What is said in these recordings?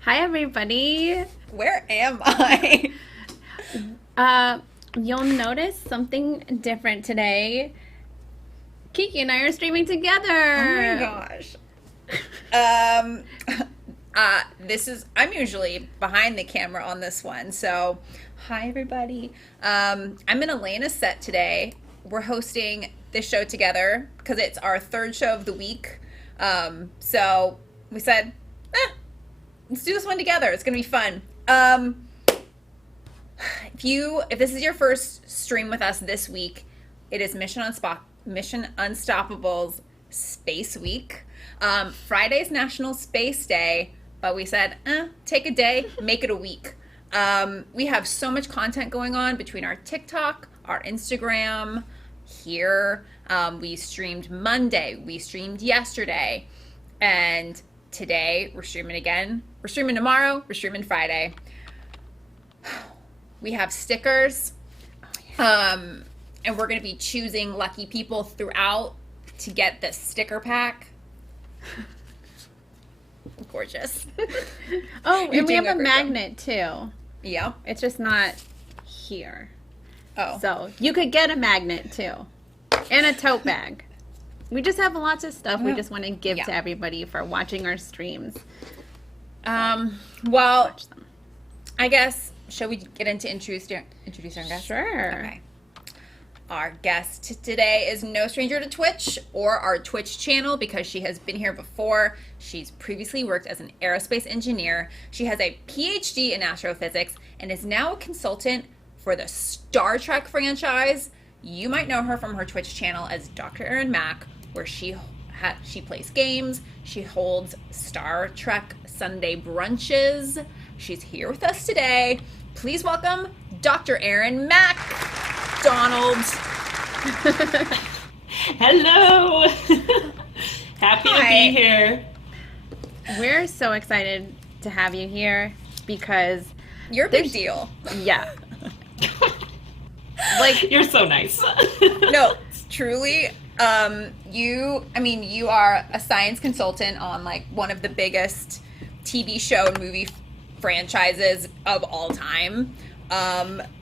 Hi, everybody. Where am I? You'll notice something different today. Kiki and I are streaming together. Oh my gosh. I'm usually behind the camera on this one. So, hi everybody. I'm in Elena's set today. We're hosting this show together because it's our third show of the week. So we said, let's do this one together. It's gonna be fun. If this is your first stream with us this week, it is Mission Unstoppable's Space Week. Friday's National Space Day, but we said, take a day, make it a week. We have so much content going on between our TikTok, our Instagram, here. We streamed Monday, we streamed yesterday, and today we're streaming again. We're streaming tomorrow, we're streaming Friday. We have stickers, and we're going to be choosing lucky people throughout to get this sticker pack. Gorgeous. Oh, and we have a magnet too. Yeah. It's just not here. Oh. So you could get a magnet too. And a tote bag. We just have lots of stuff we just want to give to everybody for watching our streams. Well, I guess, shall we get into introducing our guest? Sure. Okay. Our guest today is no stranger to Twitch or our Twitch channel because she has been here before. She's previously worked as an aerospace engineer. She has a PhD in astrophysics and is now a consultant for the Star Trek franchise. You might know her from her Twitch channel as Dr. Erin Mac, where she plays games. She holds Star Trek Sunday brunches. She's here with us today. Please welcome Dr. Erin Macdonald. Hello. Happy to be here. We're so excited to have you here because you're a big deal. Yeah. Like, you're so nice. No, truly. You are a science consultant on like one of the biggest TV show and movie franchises of all time.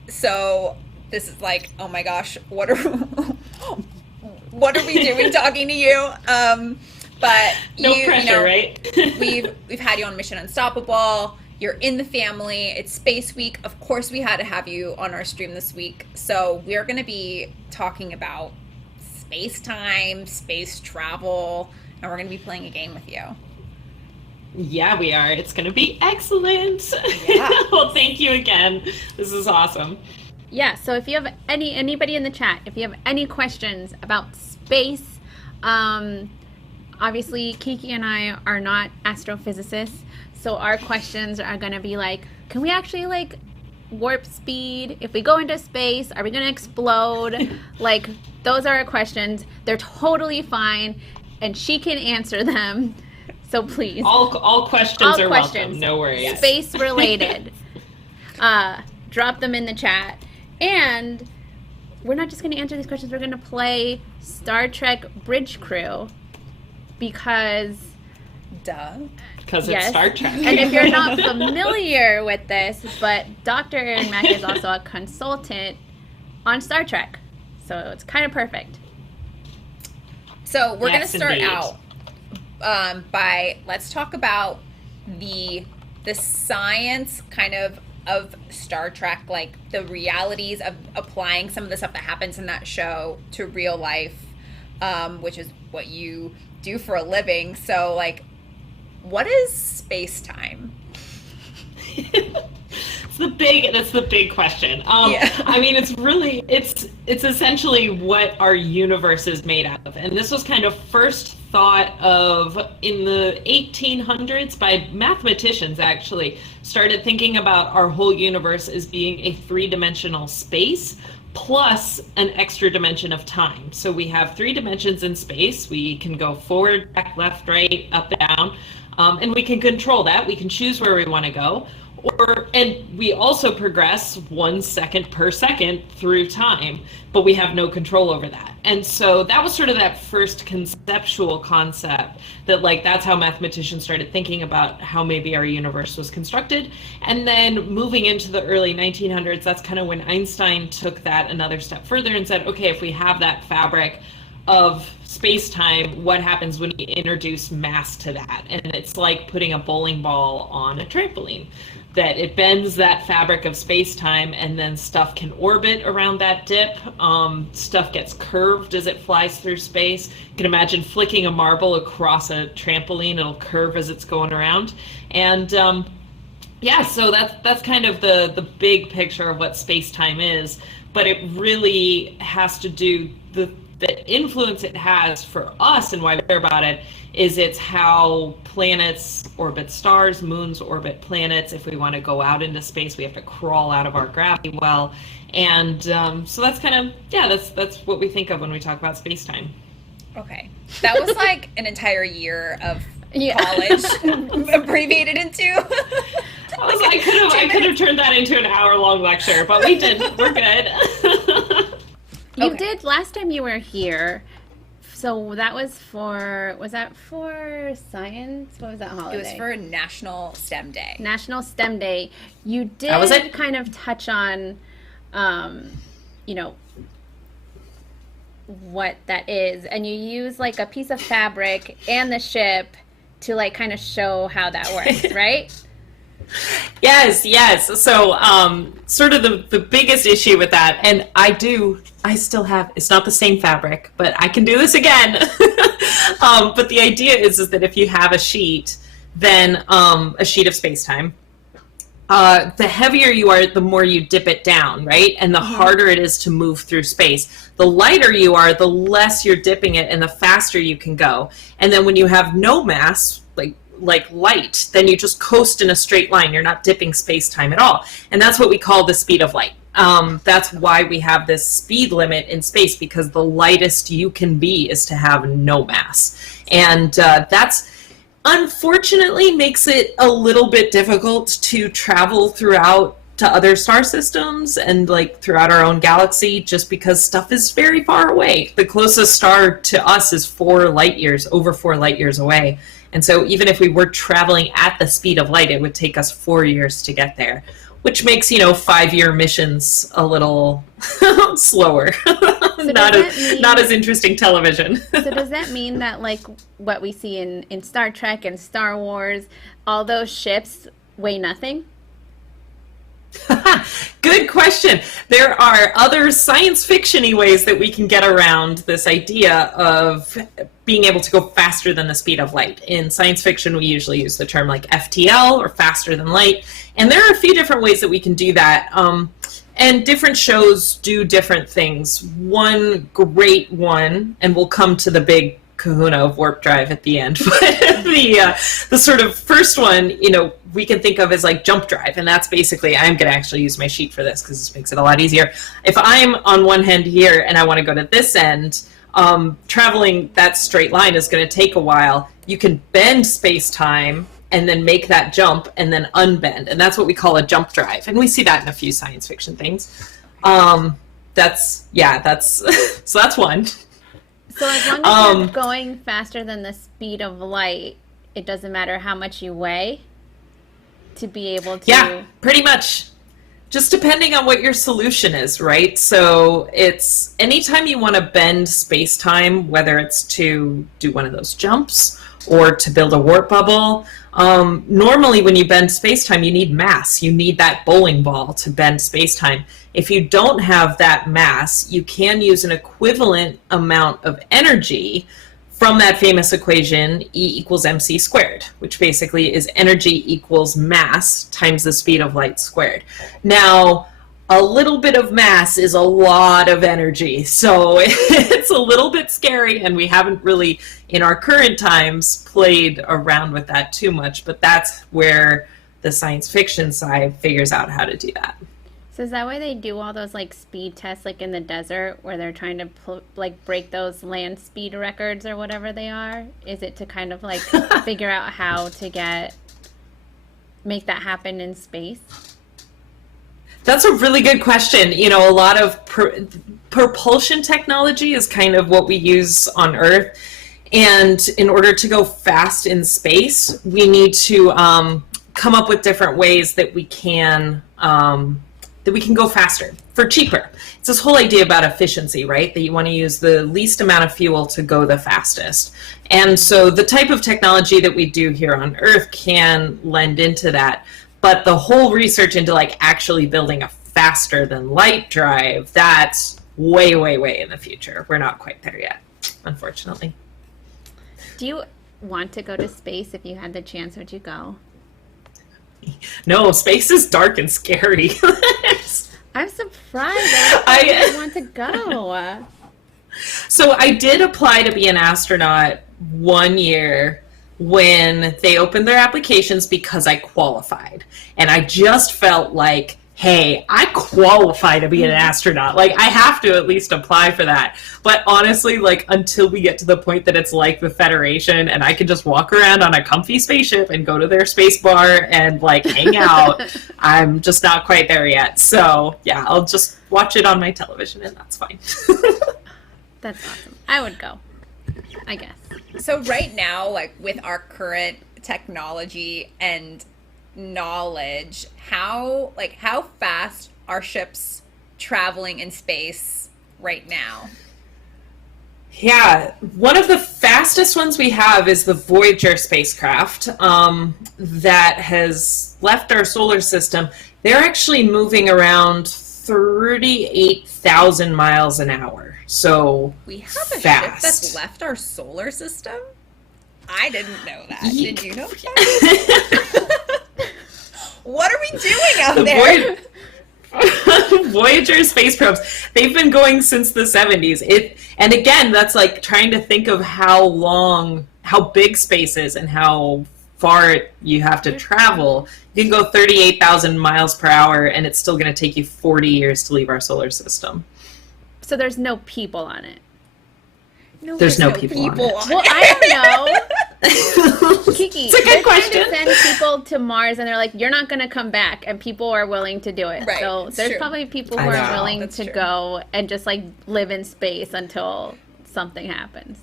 So this is like, oh my gosh, what are we doing talking to you? But no pressure, right? we've had you on Mission Unstoppable. You're in the family. It's Space Week. Of course, we had to have you on our stream this week. So we're going to be talking about space time, space travel, and we're going to be playing a game with you. Yeah, we are. It's going to be excellent. Yeah. Well, thank you again. This is awesome. Yeah, so if you have anybody in the chat, if you have any questions about space, obviously Kiki and I are not astrophysicists, so our questions are going to be like, can we actually like warp speed? If we go into space, are we going to explode? Like, those are our questions. They're totally fine, and she can answer them. So please. All questions are welcome. No worries. Space related. Drop them in the chat. And we're not just going to answer these questions. We're going to play Star Trek Bridge Crew because... Duh. Because it's Star Trek. And if you're not familiar with this, but Dr. Erin Mac is also a consultant on Star Trek. So it's kind of perfect. So we're going to start out by, let's talk about the science kind of Star Trek, like the realities of applying some of the stuff that happens in that show to real life, which is what you do for a living. So like, what is space-time? That's the big question. I mean, it's essentially what our universe is made out of. And this was kind of first thought of in the 1800s by mathematicians, actually, started thinking about our whole universe as being a three-dimensional space plus an extra dimension of time. So we have 3 dimensions in space. We can go forward, back, left, right, up, and down. And we can control that. We can choose where we want to go. And we also progress 1 second per second through time, but we have no control over that. And so that was sort of that first conceptual concept that, like, that's how mathematicians started thinking about how maybe our universe was constructed. And then moving into the early 1900s, that's kind of when Einstein took that another step further and said, okay, if we have that fabric of space-time, what happens when we introduce mass to that? And it's like putting a bowling ball on a trampoline, that it bends that fabric of space-time, and then stuff can orbit around that dip. Stuff gets curved as it flies through space. You can imagine flicking a marble across a trampoline. It'll curve as it's going around. And yeah, so that's kind of the big picture of what space-time is. But it really has to do, the influence it has for us and why we care about it is it's how planets orbit stars, moons orbit planets. If we want to go out into space, we have to crawl out of our gravity well. And so that's kind of, yeah, that's what we think of when we talk about space-time. Okay. That was like an entire year of college abbreviated into. I could have turned that into an hour-long lecture, but we didn't. We're good. You did last time you were here. So that was that for science? What was that holiday? It was for National STEM Day. National STEM Day. You did kind of touch on, what that is. And you use like a piece of fabric and the ship to like kind of show how that works, right? Yes. So sort of the biggest issue with that, and I still have, it's not the same fabric, but I can do this again. But the idea is that if you have a sheet, then a sheet of space-time, the heavier you are, the more you dip it down, right? And the harder it is to move through space. The lighter you are, the less you're dipping it and the faster you can go. And then when you have no mass, like light, then you just coast in a straight line. You're not dipping space-time at all. And that's what we call the speed of light. That's why we have this speed limit in space, because the lightest you can be is to have no mass. And that's unfortunately makes it a little bit difficult to travel throughout to other star systems and like throughout our own galaxy, just because stuff is very far away. The closest star to us is over 4 light years away. And so even if we were traveling at the speed of light, it would take us 4 years to get there, which makes, 5-year missions a little slower. So not as interesting television. So does that mean that like what we see in Star Trek and Star Wars, all those ships weigh nothing? Good question. There are other science fiction-y ways that we can get around this idea of being able to go faster than the speed of light. In science fiction, we usually use the term like FTL, or faster than light. And there are a few different ways that we can do that. And different shows do different things. One great one, and we'll come to the big kahuna of warp drive at the end, but the sort of first one, we can think of as like jump drive, and that's basically, I'm going to actually use my sheet for this because this makes it a lot easier. If I'm on one end here and I want to go to this end, traveling that straight line is going to take a while. You can bend space-time and then make that jump and then unbend, and that's what we call a jump drive, and we see that in a few science fiction things. That's so that's one. So as long as you're going faster than the speed of light, it doesn't matter how much you weigh to be able to... Yeah, pretty much. Just depending on what your solution is, right? So it's anytime you want to bend space-time, whether it's to do one of those jumps or to build a warp bubble, normally when you bend space-time, you need mass. You need that bowling ball to bend space-time. If you don't have that mass, you can use an equivalent amount of energy from that famous equation, E equals mc squared, which basically is energy equals mass times the speed of light squared. Now, a little bit of mass is a lot of energy, so it's a little bit scary, and we haven't really, in our current times, played around with that too much, but that's where the science fiction side figures out how to do that. So is that why they do all those like speed tests like in the desert where they're trying to break those land speed records or whatever they are? Is it to kind of like figure out how to get make that happen in space? That's a really good question. You know, a lot of propulsion technology is kind of what we use on Earth. And in order to go fast in space, we need to come up with different ways that we can go faster for cheaper. It's this whole idea about efficiency, right? That you want to use the least amount of fuel to go the fastest. And so the type of technology that we do here on Earth can lend into that. But the whole research into like actually building a faster than light drive, that's way, way, way in the future. We're not quite there yet, unfortunately. Do you want to go to space? If you had the chance, would you go? No, space is dark and scary. I'm surprised. I want to go. So I did apply to be an astronaut 1 year when they opened their applications because I qualified. And I just felt like, hey, I qualify to be an astronaut. Like, I have to at least apply for that. But honestly, like, until we get to the point that it's like the Federation and I can just walk around on a comfy spaceship and go to their space bar and, like, hang out, I'm just not quite there yet. So, yeah, I'll just watch it on my television and that's fine. That's awesome. I would go, I guess. So right now, like, with our current technology and knowledge, how fast are ships traveling in space right now? Yeah, one of the fastest ones we have is the Voyager spacecraft that has left our solar system. They're actually moving around 38,000 miles an hour. So we have a fast. ship that's left our solar system? I didn't know that. Did you know that? What are we doing out there? Voyager space probes, they've been going since the 70s. And again, that's like trying to think of how big space is and how far you have to travel. You can go 38,000 miles per hour and it's still going to take you 40 years to leave our solar system. So there's no people on it? No, there's no people on it. Well, I don't know. Kiki, it's a good question. Trying to send people to Mars and they're like, you're not going to come back, and people are willing to do it. Right, so there's true. probably people who are willing to go and just like live in space until something happens.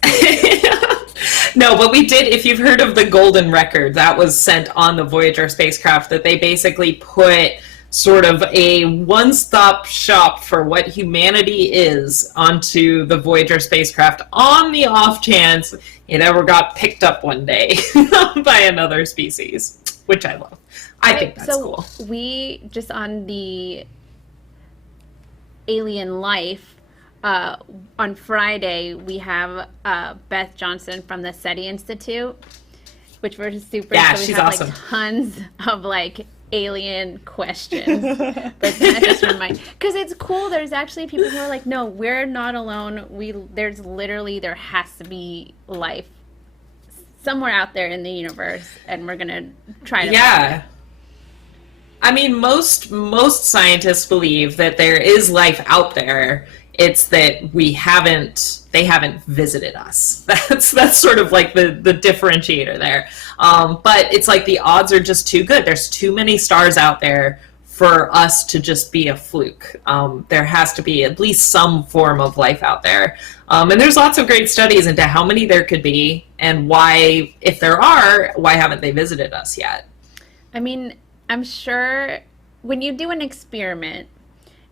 No, but we did, if you've heard of the Golden Record, that was sent on the Voyager spacecraft, that they basically put sort of a one-stop shop for what humanity is onto the Voyager spacecraft on the off chance it ever got picked up one day by another species, which I love. I think that's cool. We, just on the alien life, on Friday, we have Beth Johnson from the SETI Institute, which we're super. Yeah, so we she's have, awesome. Like, tons of like alien questions. But that just because it's cool. There's actually people who are like, no, we're not alone. There has to be life somewhere out there in the universe, and we're gonna try to. Yeah. I mean, most scientists believe that there is life out there. It's that they haven't visited us. That's sort of like the differentiator there. But it's like the odds are just too good. There's too many stars out there for us to just be a fluke. There has to be at least some form of life out there. And there's lots of great studies into how many there could be and why, if there are, why haven't they visited us yet? I mean, I'm sure when you do an experiment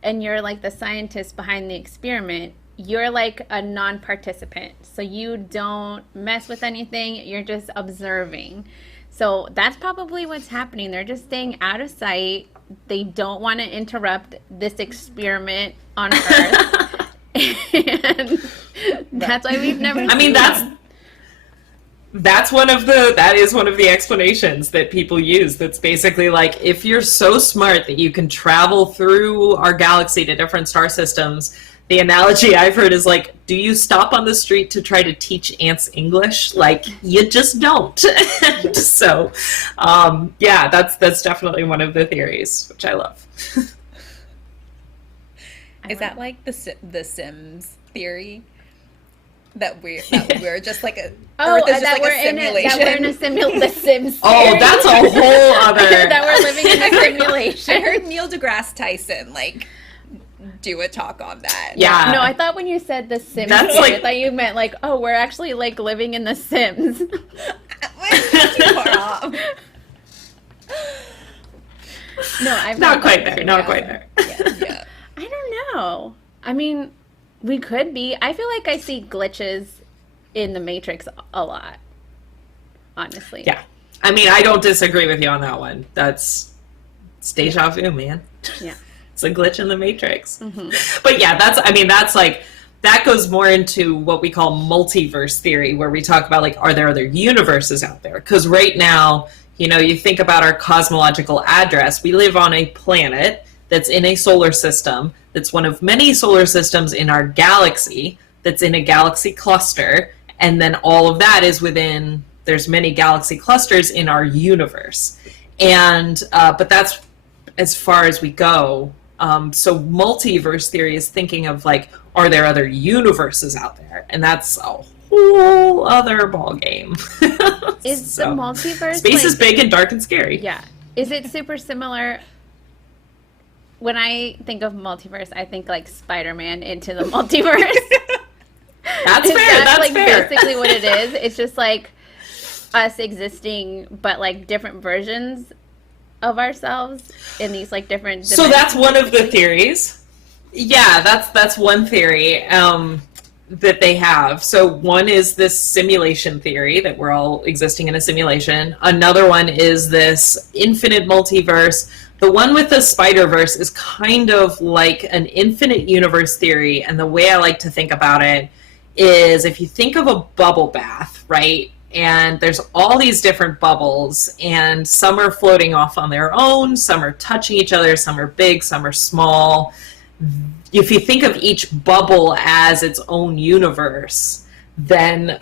and you're like the scientist behind the experiment, you're like a non-participant. So you don't mess with anything, you're just observing. So that's probably what's happening. They're just staying out of sight. They don't want to interrupt this experiment on Earth. And that's why we've never seen them. That is one of the explanations that people use. That's basically like, if you're so smart that you can travel through our galaxy to different star systems, the analogy I've heard is like, do you stop on the street to try to teach ants English? Like, you just don't. So, yeah, that's definitely one of the theories, which I love. Is that like the Sims theory? That we're just like a Oh, Earth is just that like we're a simulation. that we're in a The Sims. Oh, theory. that's a whole other. That we're living in a simulation. I heard Neil deGrasse Tyson like do a talk on that. Yeah. No, I thought when you said The Sims, That's theory, like- I thought you meant like, oh, we're actually like living in The Sims. We're too far off. No, I'm Not quite there. Yeah. Not quite there. Yeah. I don't know. I mean, we could be. I feel like I see glitches in the Matrix a lot. Honestly. Yeah. I mean, I don't disagree with you on that one. It's deja vu, man. Yeah. It's a glitch in the Matrix. Mm-hmm. But yeah, that's like, that goes more into what we call multiverse theory, where we talk about like, are there other universes out there? Because right now, you know, you think about our cosmological address. We live on a planet that's in a solar system, that's one of many solar systems in our galaxy, that's in a galaxy cluster, and then all of that is within, there's many galaxy clusters in our universe. And, but that's as far as we go. So multiverse theory is thinking of like, are there other universes out there? And that's a whole other ball game. Is So, the multiverse space is big and dark and scary. Yeah. Is it super similar? When I think of multiverse, I think like Spider-Man into the multiverse. That's Is fair. that That's like fair. basically what it is? It's just like us existing, but like different versions of ourselves in these like different. So that's dimensions, one of the basically. theories. Yeah, that's one theory that they have. So one is this simulation theory, that we're all existing in a simulation. Another one is this infinite multiverse. The one with the Spider-Verse is kind of like an infinite universe theory, and the way I like to think about it is, if you think of a bubble bath, right? And there's all these different bubbles, and some are floating off on their own, some are touching each other, some are big, some are small. If you think of each bubble as its own universe, then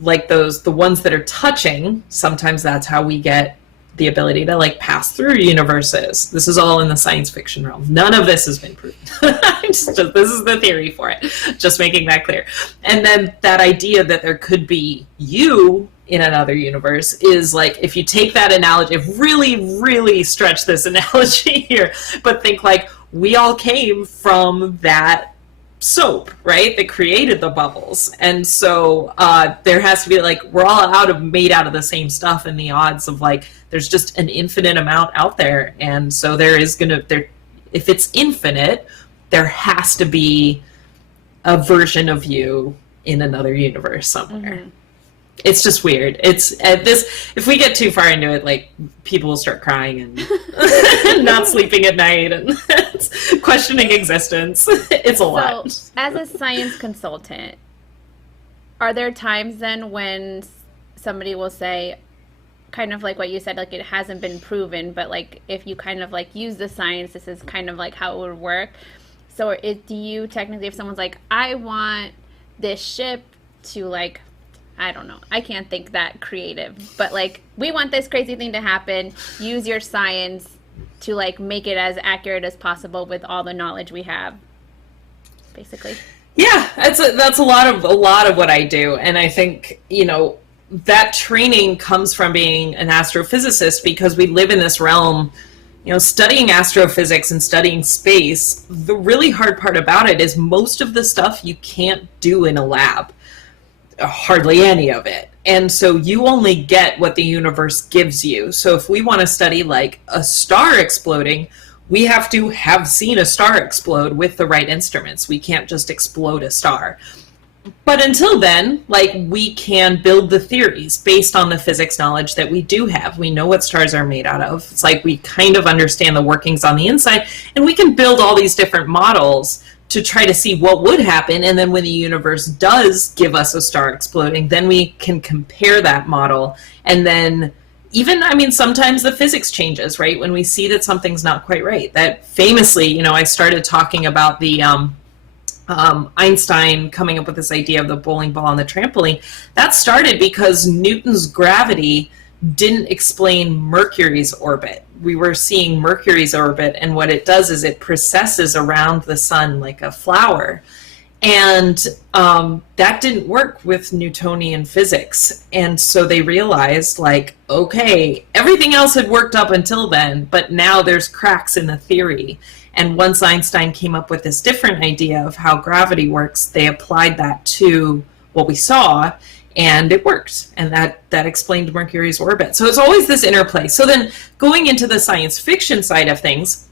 like the ones that are touching, sometimes that's how we get the ability to like pass through universes. This is all in the science fiction realm. None of this has been proven. This is the theory for it. Just making that clear. And then that idea that there could be you in another universe is like, if you take that analogy, really, really stretch this analogy here, but think like, we all came from that soap, right, that created the bubbles. And so there has to be like, we're all made out of the same stuff, and the odds of like, there's just an infinite amount out there. And so if it's infinite, there has to be a version of you in another universe somewhere. Mm-hmm. It's just weird. It's if we get too far into it, like, people will start crying and not sleeping at night and questioning existence. It's a lot. So, as a science consultant, are there times then when somebody will say, kind of like what you said, like it hasn't been proven, but like if you kind of like use the science, this is kind of like how it would work. So do you technically, if someone's like, I want this ship to like, I don't know, I can't think that creative, but like, we want this crazy thing to happen, use your science to like make it as accurate as possible with all the knowledge we have, basically. Yeah, that's a lot of what I do. And I think, you know, that training comes from being an astrophysicist, because we live in this realm, you know, studying astrophysics and studying space. The really hard part about it is most of the stuff you can't do in a lab. Hardly any of it. And so you only get what the universe gives you. So if we want to study like a star exploding, we have to have seen a star explode with the right instruments. We can't just explode a star. But until then, like, we can build the theories based on the physics knowledge that we do have. We know what stars are made out of. It's like we kind of understand the workings on the inside, and we can build all these different models to try to see what would happen. And then when the universe does give us a star exploding, then we can compare that model. And then even, I mean, sometimes the physics changes, right? When we see that something's not quite right. That famously, you know, I started talking about the Einstein coming up with this idea of the bowling ball and the trampoline. That started because Newton's gravity didn't explain Mercury's orbit. We were seeing Mercury's orbit, and what it does is it precesses around the sun like a flower. And that didn't work with Newtonian physics. And so they realized, like, okay, everything else had worked up until then, but now there's cracks in the theory. And once Einstein came up with this different idea of how gravity works, they applied that to what we saw, and it worked. And that explained Mercury's orbit. So it's always this interplay. So then going into the science fiction side of things,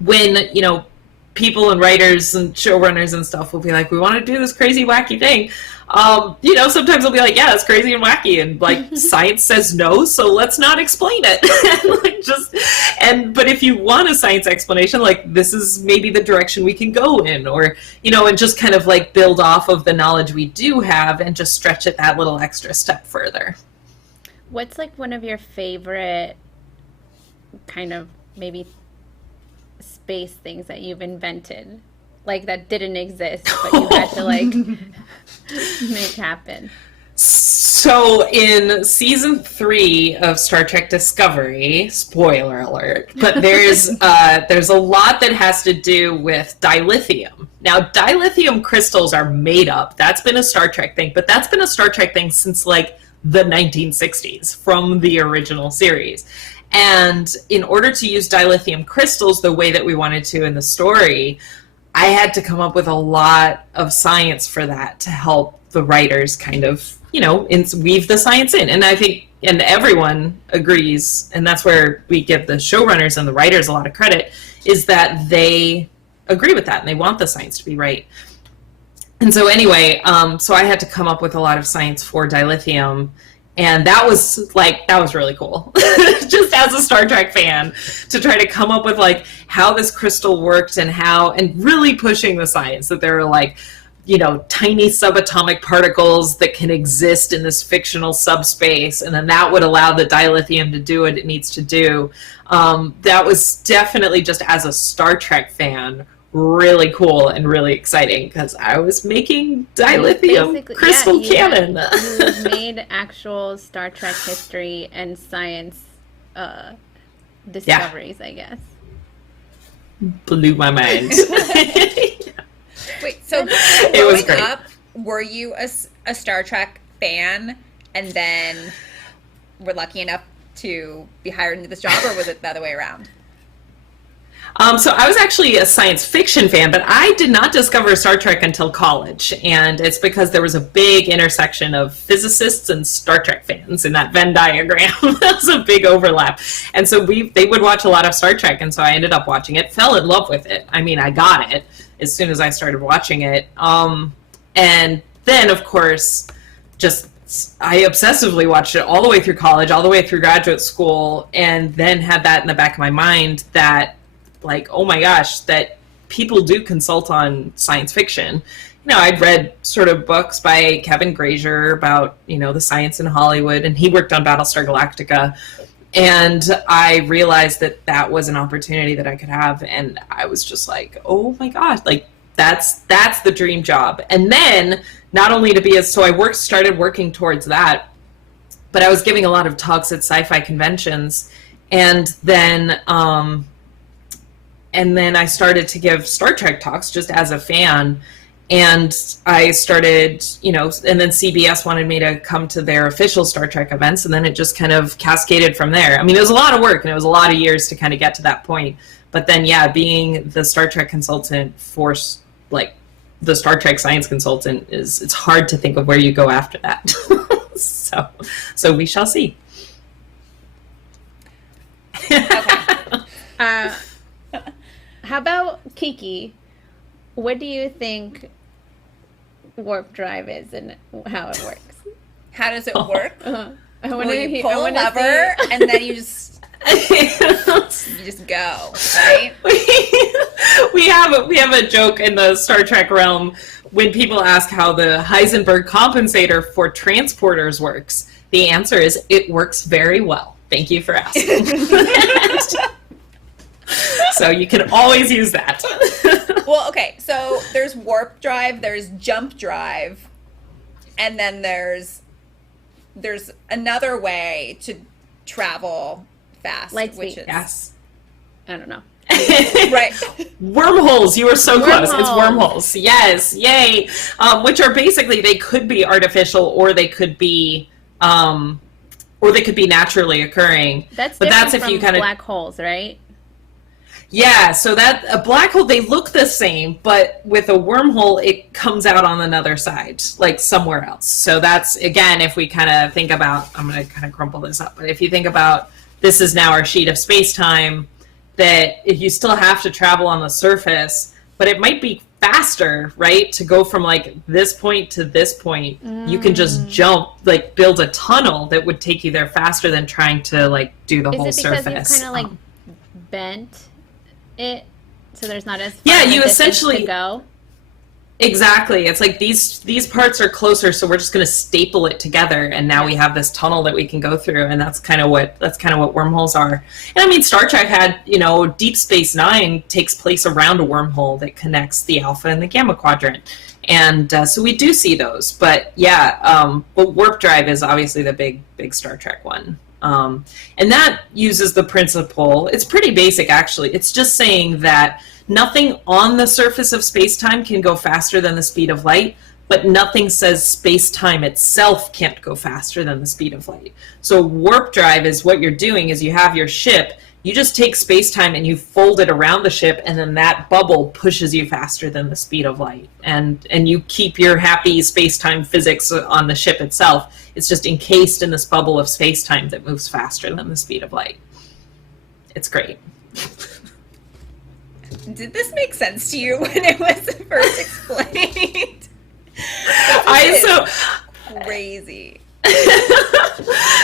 when, you know, people and writers and showrunners and stuff will be like, we want to do this crazy wacky thing, you know, sometimes they'll be like, yeah, it's crazy and wacky, and like science says no, so let's not explain it. But if you want a science explanation, like, this is maybe the direction we can go in, or, you know, and just kind of like build off of the knowledge we do have and just stretch it that little extra step further. What's like one of your favorite kind of maybe space things that you've invented, like that didn't exist but you had to like make happen? So in season 3 of Star Trek Discovery, spoiler alert, but there's a lot that has to do with dilithium. Now, dilithium crystals are made up. That's been a Star Trek thing, but that's been a Star Trek thing since like the 1960s from the original series. And in order to use dilithium crystals the way that we wanted to in the story, I had to come up with a lot of science for that to help the writers kind of, you know, weave the science in. And I think, and everyone agrees, and that's where we give the showrunners and the writers a lot of credit, is that they agree with that and they want the science to be right. And so anyway, so I had to come up with a lot of science for dilithium. And that was really cool, just as a Star Trek fan, to try to come up with like how this crystal worked and really pushing the science that there are like, you know, tiny subatomic particles that can exist in this fictional subspace. And then that would allow the dilithium to do what it needs to do. That was definitely, just as a Star Trek fan, really cool and really exciting, because I was making dilithium crystal cannon. You made actual Star Trek history and science discoveries, I guess. Blew my mind. Wait, so it was growing great. up, were you a Star Trek fan and then were lucky enough to be hired into this job, or was it the other way around? So I was actually a science fiction fan, but I did not discover Star Trek until college, and it's because there was a big intersection of physicists and Star Trek fans in that Venn diagram. That was a big overlap, and so they would watch a lot of Star Trek, and so I ended up watching it, fell in love with it. I mean, I got it as soon as I started watching it, and then, of course, I obsessively watched it all the way through college, all the way through graduate school, and then had that in the back of my mind that, like, oh my gosh, that people do consult on science fiction. You know, I'd read sort of books by Kevin Grazier about, you know, the science in Hollywood, and he worked on Battlestar Galactica. And I realized that that was an opportunity that I could have, and I was just like, oh my gosh, like, that's the dream job. And then, not only to be so I started working towards that, but I was giving a lot of talks at sci-fi conventions, and then I started to give Star Trek talks just as a fan, and I started, you know, and then CBS wanted me to come to their official Star Trek events, and then it just kind of cascaded from there. I mean, it was a lot of work, and it was a lot of years to kind of get to that point. But then, yeah, being the Star Trek consultant for, like, the Star Trek science consultant it's hard to think of where you go after that. So we shall see. How about Kiki? What do you think warp drive is and how it works? How does it work? I want Well, you pull a lever and then you just go, right? We have a joke in the Star Trek realm when people ask how the Heisenberg compensator for transporters works. The answer is it works very well. Thank you for asking. So you can always use that. Well, okay, so there's warp drive, there's jump drive, and then there's another way to travel fast, Light which speed. is Yes. I don't know. Right. Wormholes. You were so close. It's wormholes. Yes. Yay. Which are basically, they could be artificial or they could be naturally occurring. That's but different that's if from you kind of black holes, right? Yeah, so that a black hole, they look the same, but with a wormhole, it comes out on another side, like somewhere else. So that's, again, if we kind of think about, I'm going to kind of crumple this up, but if you think about this is now our sheet of space-time, that if you still have to travel on the surface, but it might be faster, right? To go from like this point to this point, you can just jump, like build a tunnel that would take you there faster than trying to like do the whole surface. Is it because you kind of like bent it so there's not as far yeah, of a you distance essentially to go? Exactly. It's like these parts are closer, so we're just going to staple it together, and now we have this tunnel that we can go through, and that's kind of what wormholes are. And I mean, Star Trek had, Deep Space Nine takes place around a wormhole that connects the Alpha and the Gamma Quadrant, and so we do see those. But yeah, but warp drive is obviously the big Star Trek one. And that uses the principle. It's pretty basic, actually. It's just saying that nothing on the surface of space-time can go faster than the speed of light, but nothing says space-time itself can't go faster than the speed of light. So warp drive is what you're doing is you have your ship, you just take space-time and you fold it around the ship, and then that bubble pushes you faster than the speed of light. And you keep your happy space-time physics on the ship itself. It's just encased in this bubble of space-time that moves faster than the speed of light. It's great. Did this make sense to you when it was first explained? Crazy.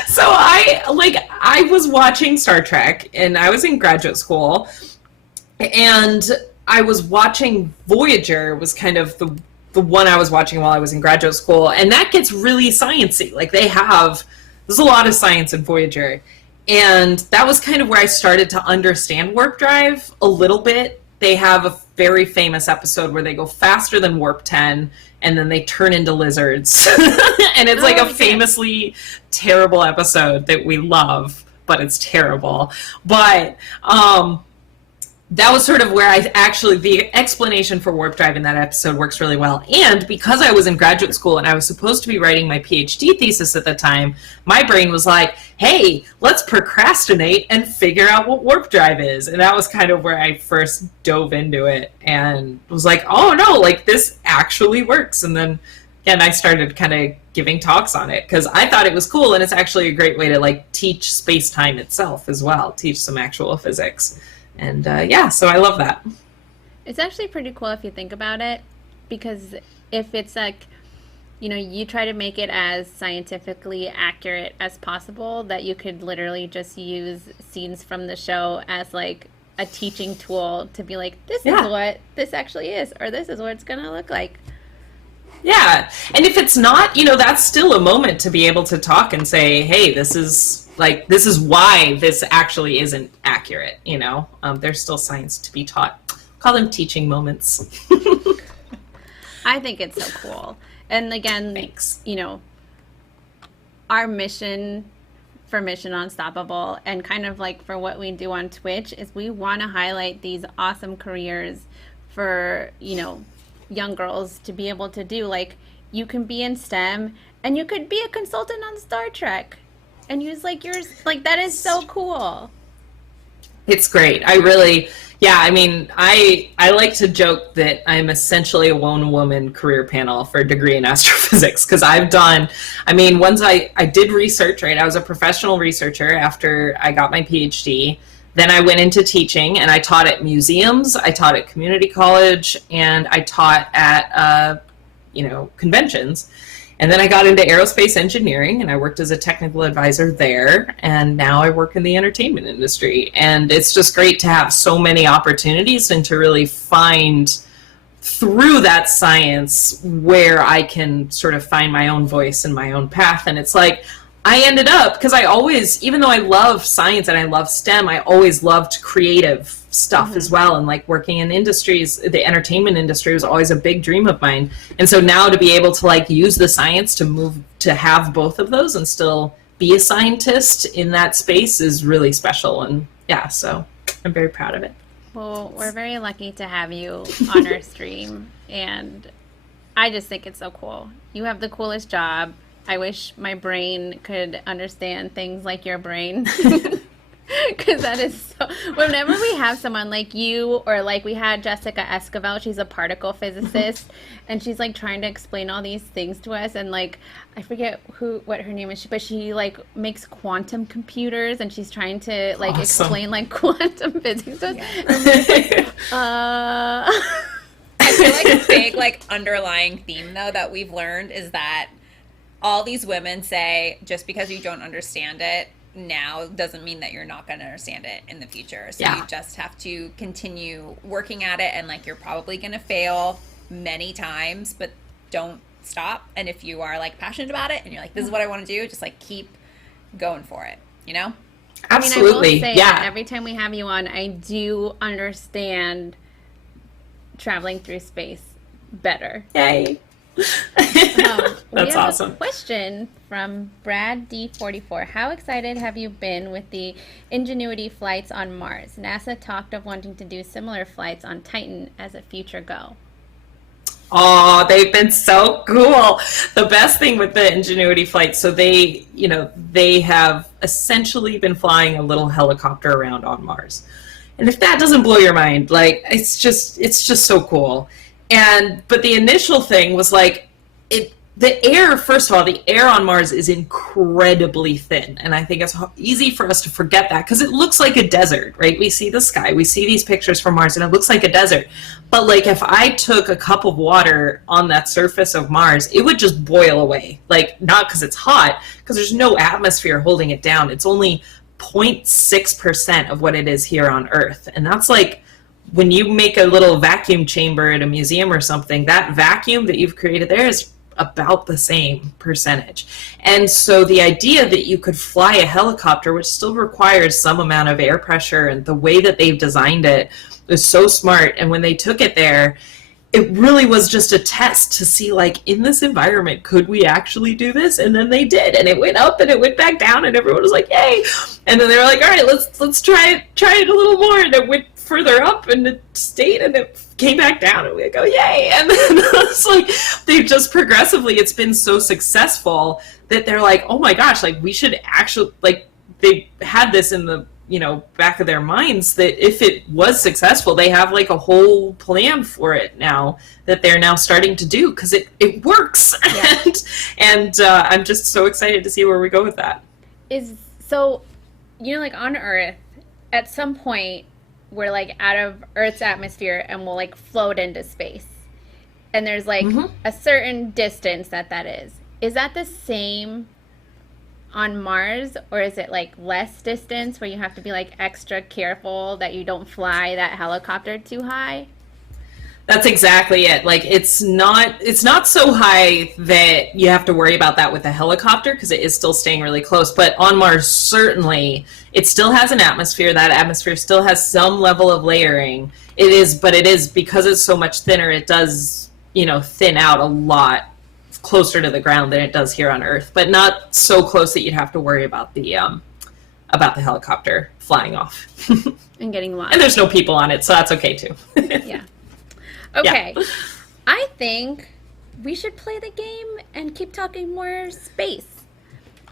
So I was watching Star Trek, and I was in graduate school, and I was watching Voyager, was kind of the one I was watching while I was in graduate school, and that gets really sciencey. Like there's a lot of science in Voyager, and that was kind of where I started to understand warp drive a little bit. They have a very famous episode where they go faster than warp 10, and then they turn into lizards. And it's like a famously terrible episode that we love, but it's terrible. But that was sort of where the explanation for warp drive in that episode works really well. And because I was in graduate school and I was supposed to be writing my PhD thesis at the time, my brain was like, hey, let's procrastinate and figure out what warp drive is. And that was kind of where I first dove into it and was like, oh no, like this actually works. And then again, I started kind of giving talks on it because I thought it was cool, and it's actually a great way to like teach space-time itself as well, teach some actual physics. And so I love that. It's actually pretty cool if you think about it, because if it's like, you try to make it as scientifically accurate as possible, that you could literally just use scenes from the show as like a teaching tool to be like, this is what this actually is, or this is what it's going to look like. Yeah. And if it's not, that's still a moment to be able to talk and say, hey, this is why this actually isn't accurate, There's still science to be taught. Call them teaching moments. I think it's so cool. And again, thanks. Our mission for Mission Unstoppable, and kind of like for what we do on Twitch, is we want to highlight these awesome careers for, young girls to be able to do. Like, you can be in STEM and you could be a consultant on Star Trek and use like yours. Like, that is so cool. It's great. I like to joke that I'm essentially a one woman career panel for a degree in astrophysics, because once I did research, right? I was a professional researcher after I got my PhD. Then I went into teaching, and I taught at museums, I taught at community college, and I taught at, conventions. And then I got into aerospace engineering, and I worked as a technical advisor there, and now I work in the entertainment industry. And it's just great to have so many opportunities and to really find through that science where I can sort of find my own voice and my own path. And it's like, I ended up, because I always, even though I love science and I love STEM, I always loved creative stuff as well. And like working in industries, the entertainment industry was always a big dream of mine. And so now to be able to like use the science to have both of those and still be a scientist in that space is really special. And so I'm very proud of it. Well, we're very lucky to have you on our stream, and I just think it's so cool. You have the coolest job. I wish my brain could understand things like your brain. Because that is so... Whenever we have someone like you, or like we had Jessica Esquivel, she's a particle physicist, and she's like trying to explain all these things to us, and like, I forget what her name is, but she like makes quantum computers, and she's trying to like explain like quantum physics to us. Yeah. And we're just like, I feel like a big like underlying theme though that we've learned is that all these women say just because you don't understand it now doesn't mean that you're not going to understand it in the future. So you just have to continue working at it, and like you're probably going to fail many times, but don't stop. And if you are like passionate about it and you're like, this is what I want to do, just like keep going for it, you know? Absolutely. I mean, I will say that every time we have you on, I do understand traveling through space better. Yay. That's awesome. A question from Brad D44. How excited have you been with the Ingenuity flights on Mars? NASA talked of wanting to do similar flights on Titan as a future go. Oh, they've been so cool. The best thing with the Ingenuity flights, so they have essentially been flying a little helicopter around on Mars. And if that doesn't blow your mind, like it's just so cool. But the initial thing was like, the air, first of all, the air on Mars is incredibly thin. And I think it's easy for us to forget that because it looks like a desert, right? We see the sky, we see these pictures from Mars, and it looks like a desert. But like if I took a cup of water on that surface of Mars, it would just boil away. Like, not because it's hot, because there's no atmosphere holding it down. It's only 0.6% of what it is here on Earth. And that's like, when you make a little vacuum chamber at a museum or something, that vacuum that you've created there is about the same percentage. And so the idea that you could fly a helicopter, which still requires some amount of air pressure, and the way that they've designed it is so smart. And when they took it there, it really was just a test to see, like, in this environment, could we actually do this? And then they did, and it went up and it went back down, and everyone was like, yay! And then they were like, all right, let's try it a little more, and it went further up, and it stayed, and it came back down, and we go, yay! And then it's like, they've just progressively, it's been so successful that they're like, oh my gosh, like, we should actually, like, they had this in the, back of their minds that if it was successful, they have like a whole plan for it now that they're now starting to do, because it works. Yeah. and I'm just so excited to see where we go with that. So, like on Earth, at some point, we're like out of Earth's atmosphere and we'll like float into space. And there's like a certain distance that is. Is that the same on Mars, or is it like less distance where you have to be like extra careful that you don't fly that helicopter too high? That's exactly it. Like it's not so high that you have to worry about that with a helicopter, because it is still staying really close. But on Mars, certainly, it still has an atmosphere. That atmosphere still has some level of layering. It is because it's so much thinner, it does, thin out a lot closer to the ground than it does here on Earth, but not so close that you'd have to worry about the helicopter flying off and getting lost. And there's no people on it, so that's okay too. Yeah. Okay. Yeah. I think we should play the game and keep talking more space.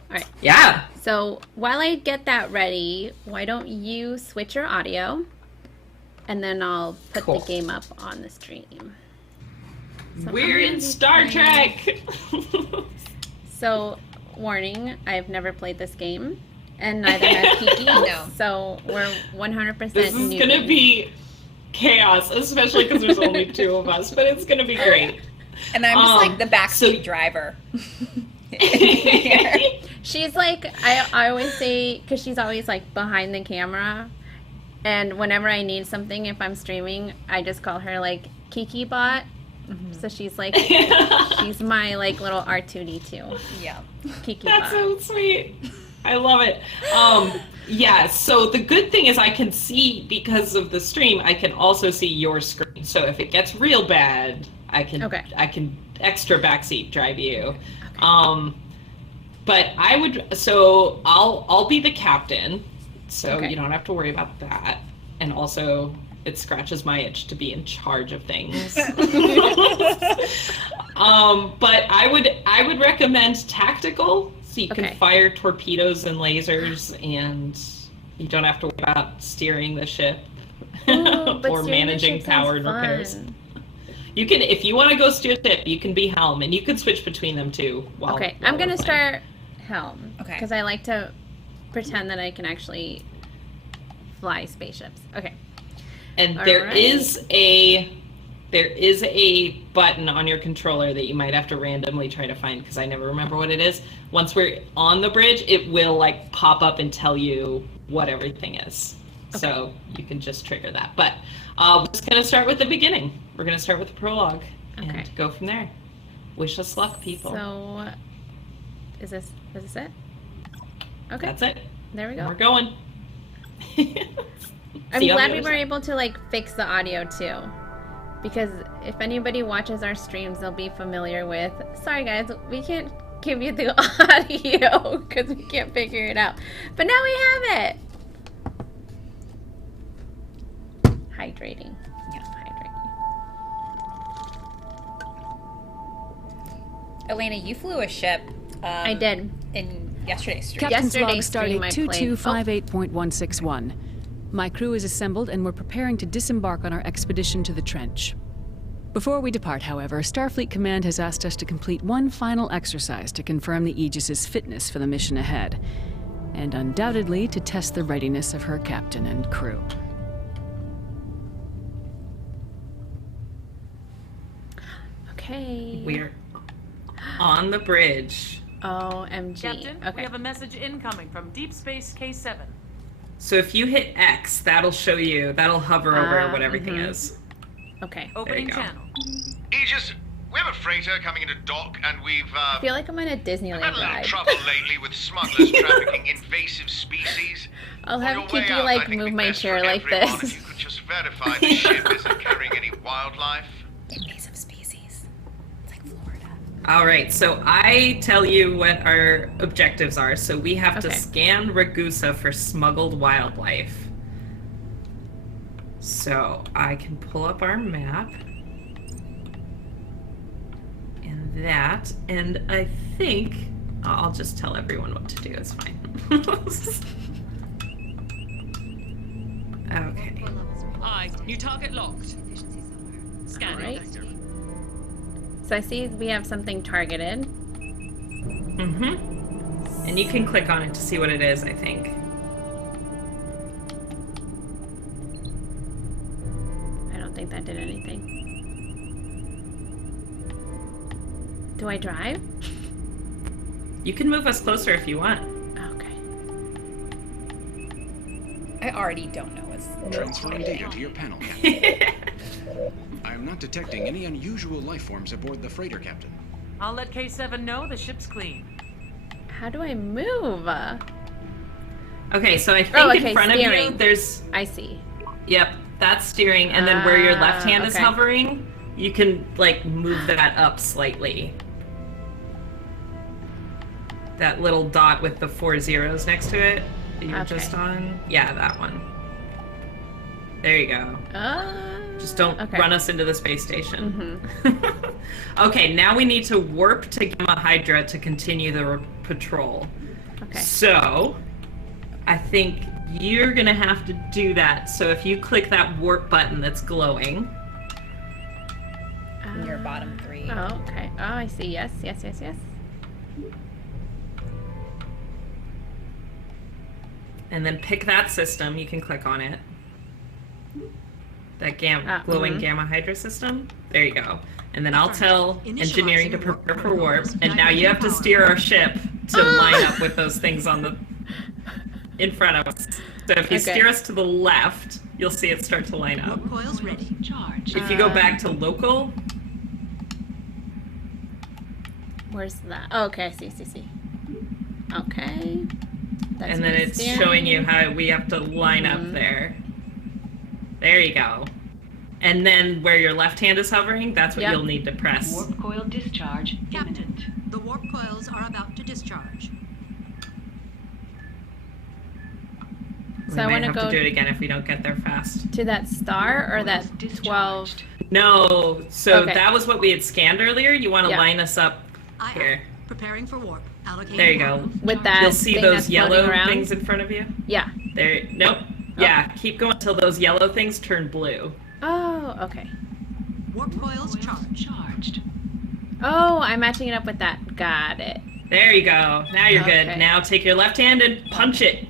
All right. Yeah. So while I get that ready, why don't you switch your audio, and then I'll put the game up on the stream. So we're in Star Trek. So, warning, I've never played this game, and neither has Kiki. No. So we're 100% This is going to be chaos, especially because there's only two of us, but it's going to be great. And I'm just like the backseat driver. She's like, I always say, because she's always like behind the camera, and whenever I need something, if I'm streaming, I just call her like Kiki Bot. So she's like, she's my like little R2D2. Yeah. Kiki That's Bot. so sweet. I love it. Yeah, so the good thing is I can see, because of the stream, I can also see your screen. So if it gets real bad, I can extra backseat drive you. Okay. But I'll be the captain, so you don't have to worry about that. And also it scratches my itch to be in charge of things. But I would recommend tactical, so you can fire torpedoes and lasers, and you don't have to worry about steering the ship. Or managing powered repairs. You can, if you want to go steer the ship, you can be helm, and you can switch between them too. While I'm gonna start helm. Okay. Because I like to pretend that I can actually fly spaceships. Okay. And there is a button on your controller that you might have to randomly try to find, because I never remember what it is. Once we're on the bridge, it will like pop up and tell you what everything is. So you can just trigger that. But we're just going to start with the beginning. We're going to start with the prologue and go from there. Wish us luck, people. So, is this it? Okay. That's it. There we go. We're going. I'm glad we were able to like fix the audio too. Because if anybody watches our streams, they'll be familiar with, sorry guys, we can't give you the audio because we can't figure it out. But now we have it. Hydrating. Yeah, hydrating. Elena, you flew a ship. I did. In yesterday's stream. Captain's log stream stardate 2258.161. My crew is assembled and we're preparing to disembark on our expedition to the trench. Before we depart, however, Starfleet Command has asked us to complete one final exercise to confirm the Aegis's fitness for the mission ahead, and undoubtedly to test the readiness of her captain and crew. Okay. We're on the bridge. OMG. Captain, we have a message incoming from Deep Space K7. So if you hit X, that'll show you, that'll hover over what everything is. Okay. Opening go. channel. Aegis, we have a freighter coming into dock, and we've I feel like I'm on a had Disneyland a little ride. trouble lately with smugglers trafficking invasive species. I'll On have your way Kiki out, I like think move it'd be my best chair for like everyone this. If you could just verify the ship isn't carrying any wildlife. Invasive species. It's like Florida. All right, so I tell you what our objectives are. So we have to scan Ragusa for smuggled wildlife. So I can pull up our map. And I think I'll just tell everyone what to do. It's fine. Okay. Hi, new target locked. Scanning. Right. So I see we have something targeted. And you can click on it to see what it is, I think. I don't think that did anything. Do I drive? You can move us closer if you want. Okay. I already don't know what's Transferring data to your panel. I am not detecting any unusual life forms aboard the freighter, Captain. I'll let K7 know the ship's clean. How do I move? Okay, so I think in front steering. of you, there's... I see. Yep, that's steering. And then where your left hand is okay. hovering, you can, like, move that up slightly. That little dot with the 4 zeros next to it that you were just on. Yeah, that one. There you go. Just don't run us into the space station. Okay, now we need to warp to Gamma Hydra to continue the patrol. Okay. So, I think you're gonna have to do that. So if you click that warp button that's glowing. your bottom 3. Oh, okay. Oh, I see. Yes, yes, yes, yes. And then pick that system. You can click on it. That glowing Gamma Hydra system. There you go. And then I'll tell engineering to prepare for warp. And now you have to steer our ship to line up with those things on the in front of us. So if you steer us to the left, you'll see it start to line up. Coils ready. Charge. If you go back to local. Where's that? Oh, okay, I see, see. Okay. That's And then it's showing you how we have to line up there. There you go. And then where your left hand is hovering, that's what you'll need to press. Warp coil discharge imminent. The warp coils are about to discharge. So I might want to have go to do it again if we don't get there fast. to that star or that 12. No, so Okay. that was what we had scanned earlier. You want to Yeah. line us up here. Preparing for warp. Allocating There you go. With that You'll see thing those that's yellow floating around. things in front of you. Yeah. There. Nope. Yeah, keep going until those yellow things turn blue. Oh, okay. Warp coils charged. Oh, I'm matching it up with that. Got it. There you go. Now you're Okay. good. Now take your left hand and punch it.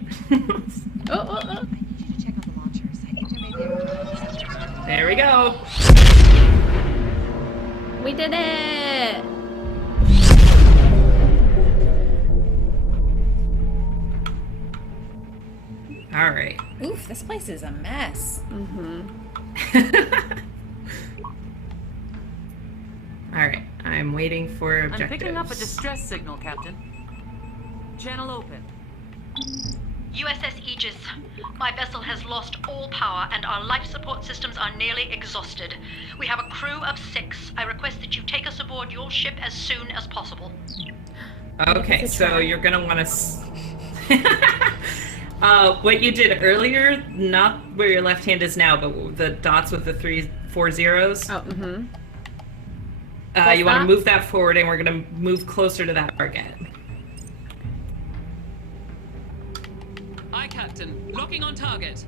Oh. I need you to check out the launchers. I think there may be There we go. We did it. All right. Oof, this place is a mess. All right. I'm waiting for I'm objectives. picking up a distress signal, Captain. Channel open. USS Aegis. My vessel has lost all power and our life support systems are nearly exhausted. We have a crew of 6. I request that you take us aboard your ship as soon as possible. Okay, so you're gonna want to. What you did earlier, not where your left hand is now, but the dots with the 3, 4 zeros. Oh, You want to move that forward, and we're gonna move closer to that target. Aye, Captain. Locking on target.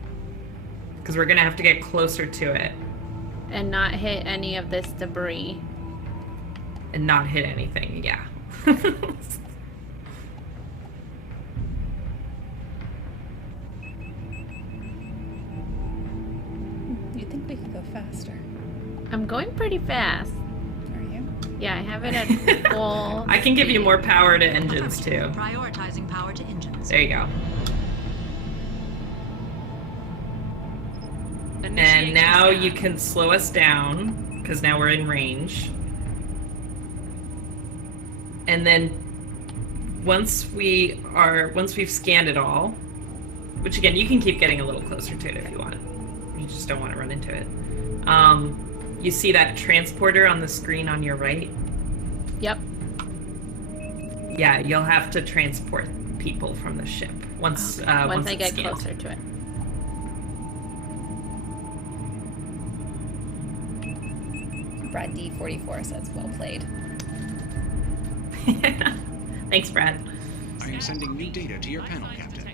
Because we're gonna have to get closer to it and not hit any of this debris. and not hit anything. Yeah. You'd think we could go faster. I'm going pretty fast. Are you? Yeah, I have it at full. I can give you more power to engines too. Prioritizing power to engines. There you go. And now you can slow us down, because now we're in range. And then once we've scanned it all, which again, you can keep getting a little closer to it if you want. You just don't want to run into it. You see that transporter on the screen on your right? Yep. Yeah, you'll have to transport people from the ship once Once I it's get scanned. closer to it. Brad D44 says, well played. Thanks, Brad. I am sending new data to your panel, Captain.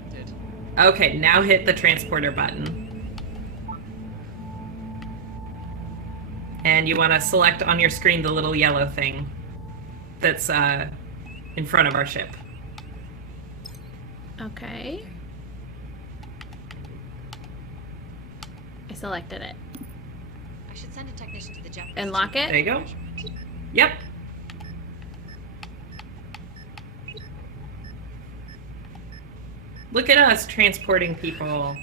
Okay, now hit the transporter button. And you want to select on your screen the little yellow thing that's in front of our ship. Okay. I selected it. I should send a technician to the jet. And lock it? There you go. Yep. Look at us transporting people.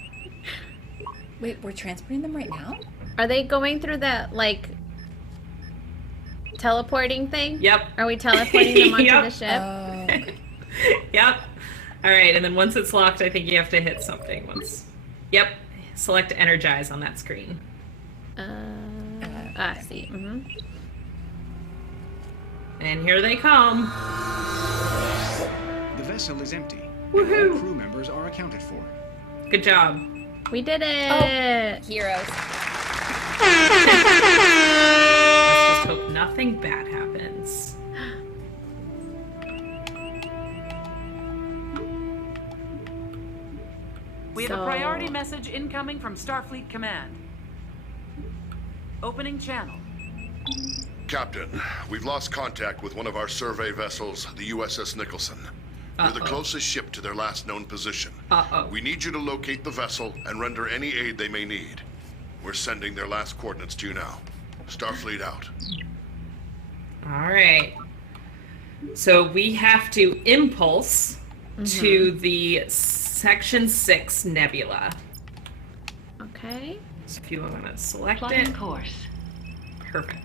Wait, we're transporting them right now? Are they going through that, like, teleporting thing? Yep. Are we teleporting them onto Yep. the ship? Oh, okay. Yep. All right, and then once it's locked, I think you have to hit something once. Yep. Select energize on that screen. I see. And here they come. The vessel is empty. Woohoo. All crew members are accounted for. Good job. We did it! Heroes. Let's just hope nothing bad happens. We have a priority message incoming from Starfleet Command. Opening channel. Captain, we've lost contact with one of our survey vessels, the USS Nicholson. We're the closest ship to their last known position. We need you to locate the vessel and render any aid they may need. We're sending their last coordinates to you now. Starfleet out. All right. So we have to impulse to the Section 6 nebula. Okay. So if you want to select Plotting it. course. Perfect.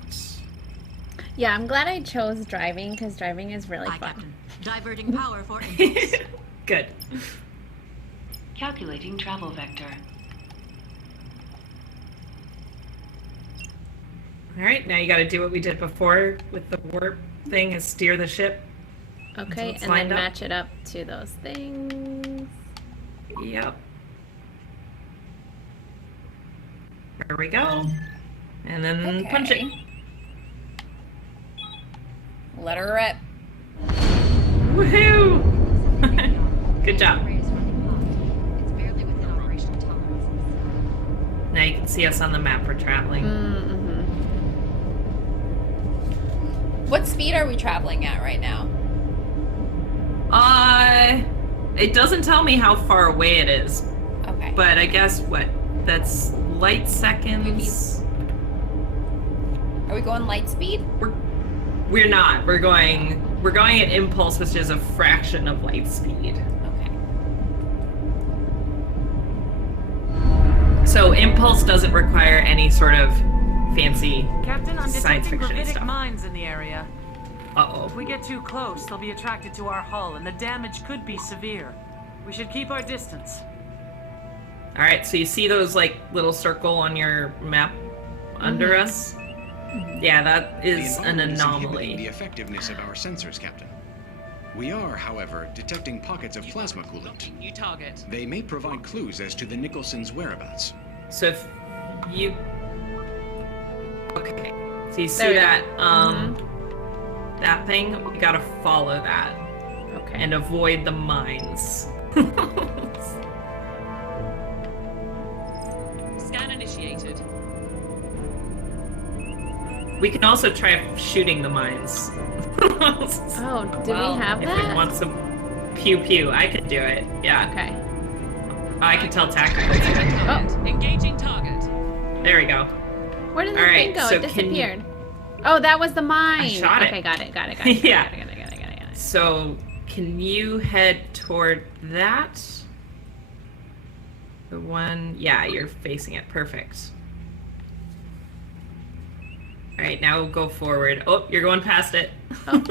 Yeah, I'm glad I chose driving, because driving is really Aye, fun. Captain. Diverting power for impulse. Good. Calculating travel vector. All right, now you got to do what we did before with the warp thing, is steer the ship. Okay, it's and then lined up. match it up to those things. Yep. There we go. And then punch it. Let her rip. Woohoo! Good job. Now you can see us on the map we're traveling. Mm-hmm. What speed are we traveling at right now? It doesn't tell me how far away it is. Okay. But I guess that's light seconds. Are we going light speed? We're not. We're going at impulse, which is a fraction of light speed. Okay. So impulse doesn't require any sort of fancy Captain, I'm science detecting fiction gravitic stuff. mines in the area. Uh-oh. If we get too close, they'll be attracted to our hull, and the damage could be severe. We should keep our distance. All right, so you see those like little circle on your map under us? Yeah, that is an anomaly. The effectiveness of our sensors, Captain. We are, however, detecting pockets of plasma coolant. New target. They may provide clues as to the Nicholson's whereabouts. So if you... Okay. So you see that, that thing? We gotta follow that. Okay. And avoid the mines. Scan initiated. We can also try shooting the mines. Oh, do we have if that? we want some pew-pew, I could do it. Yeah. Okay. I can tell tactical. Oh. Engaging target. There we go. Where did All the right, thing go? so It disappeared. Oh, that was the mine. I shot it. Okay, got it. Yeah. Got it. So, can you head toward that? The one... Yeah, you're facing it. Perfect. All right, now go forward. Oh, you're going past it. Oh.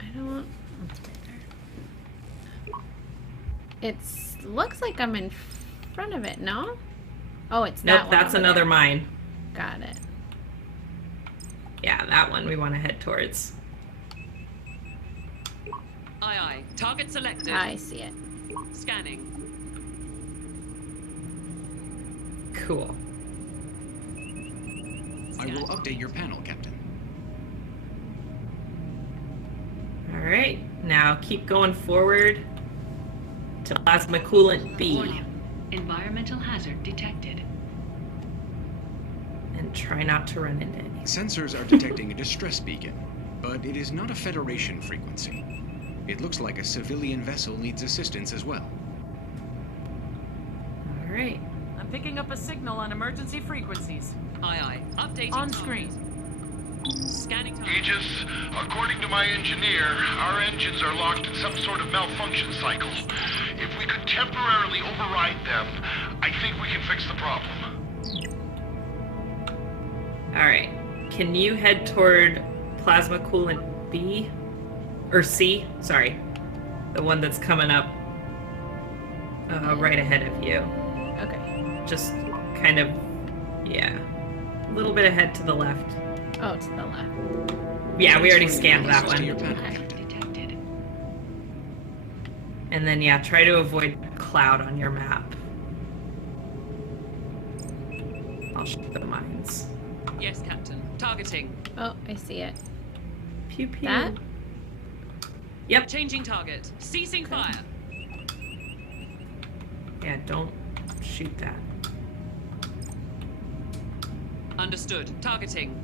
I don't... It looks like I'm in front of it, no? Oh, it's Nope, that one that's over another there. mine. Got it. Yeah, that one we want to head towards. Aye. Target selected. I see it. Scanning. Cool. I will update your panel, Captain. All right, now keep going forward to plasma coolant B. Warning. Environmental hazard detected. And try not to run into any. Sensors are detecting a distress beacon, but it is not a Federation frequency. It looks like a civilian vessel needs assistance as well. All right. I'm picking up a signal on emergency frequencies. Aye. Updating On target. screen. Scanning target. Aegis, according to my engineer, our engines are locked in some sort of malfunction cycle. If we could temporarily override them, I think we can fix the problem. All right. Can you head toward plasma coolant B? Or C? Sorry. The one that's coming up right ahead of you. Okay. Just kind of, yeah. A little bit ahead to the left. Oh, to the left. Yeah, we already scanned that Access to your one. panel, Okay. Captain. Detected. And then, yeah, try to avoid cloud on your map. I'll shoot the mines. Yes, Captain. Targeting. Oh, I see it. Pew pew. That? Yep. Changing target. Ceasing fire. Yeah, don't shoot that. Understood. Targeting.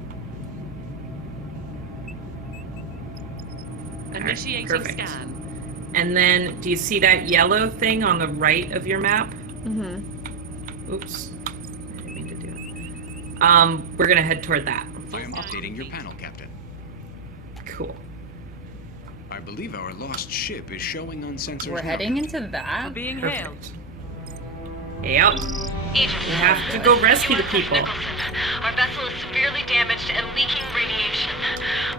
Alright, Initiating perfect. scan. And then, do you see that yellow thing on the right of your map? Mm-hmm. Oops. I didn't mean to do it. We're gonna head toward that. I am updating your panel, Captain. Cool. I believe our lost ship is showing on sensors We're now. heading into We're that. being hailed. Perfect. Yep. Aegis. We have to go rescue the USS people. Nicholson. Our vessel is severely damaged and leaking radiation.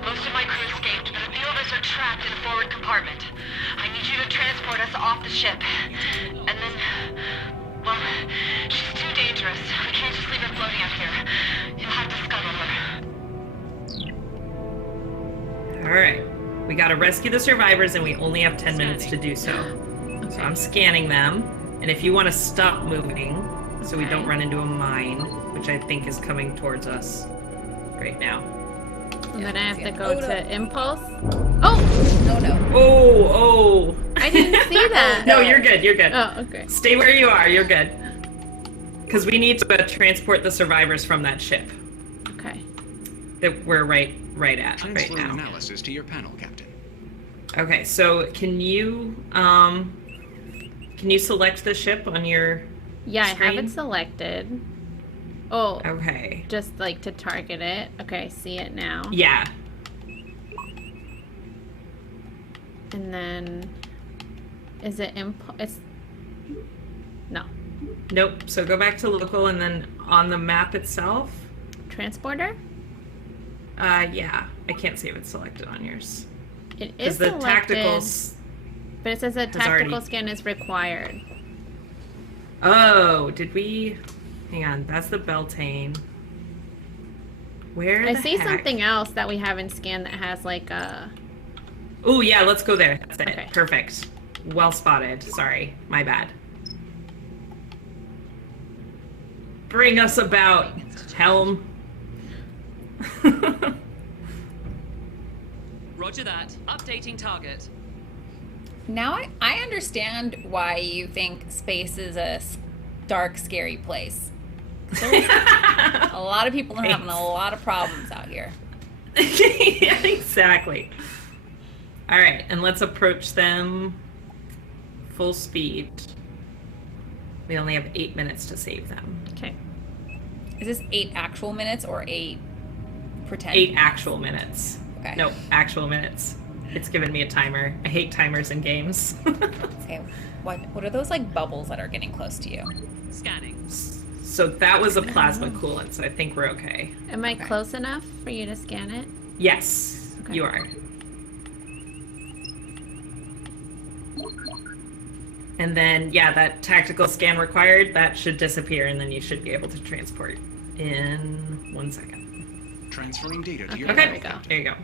Most of my crew escaped, but a few of us are trapped in a forward compartment. I need you to transport us off the ship. And then, well, she's too dangerous. We can't just leave her floating out here. You'll have to scuttle her. Alright. We gotta rescue the survivors and we only have 10 minutes to do so. So I'm scanning them. And if you want to stop moving, so we don't run into a mine, which I think is coming towards us right now. And then I have to go to impulse. Oh! No. Oh! I didn't see that. No, you're good. You're good. Oh, okay. Stay where you are. You're good. Because we need to transport the survivors from that ship. Okay. That we're right at Transfer right now. analysis to your panel, Captain. Okay, so can you select the ship on your Yeah, screen? I have it selected. Oh. Okay. Just like to target it. Okay, I see it now. Yeah. And then is it impulse? No. Nope. So go back to local and then on the map itself. Transporter? Yeah. I can't see if it's selected on yours. It is the selected, tactical but it says a tactical already... scan is required. Oh, did we? Hang on, that's the Beltane. Where I the see heck? something else that we haven't scanned that has like a... Oh, yeah, let's go there. That's it. Okay. Perfect. Well spotted. Sorry, my bad. Bring us about, Helm. Roger that. Updating target. Now I understand why you think space is a dark, scary place. A lot of people are having a lot of problems out here. Yeah, exactly. All right, and let's approach them full speed. We only have 8 minutes to save them. Okay. Is this 8 actual minutes or 8 pretend? 8 actual minutes. Okay. No, actual minutes. It's given me a timer. I hate timers in games. Okay. What are those like bubbles that are getting close to you? Scanning. So that was a plasma coolant, so I think we're okay. Am I close enough for you to scan it? Yes, Okay. you are. And then, yeah, that tactical scan required, that should disappear, and then you should be able to transport in 1 second. Transferring data to your Okay, panel, there we go. Captain. There you go.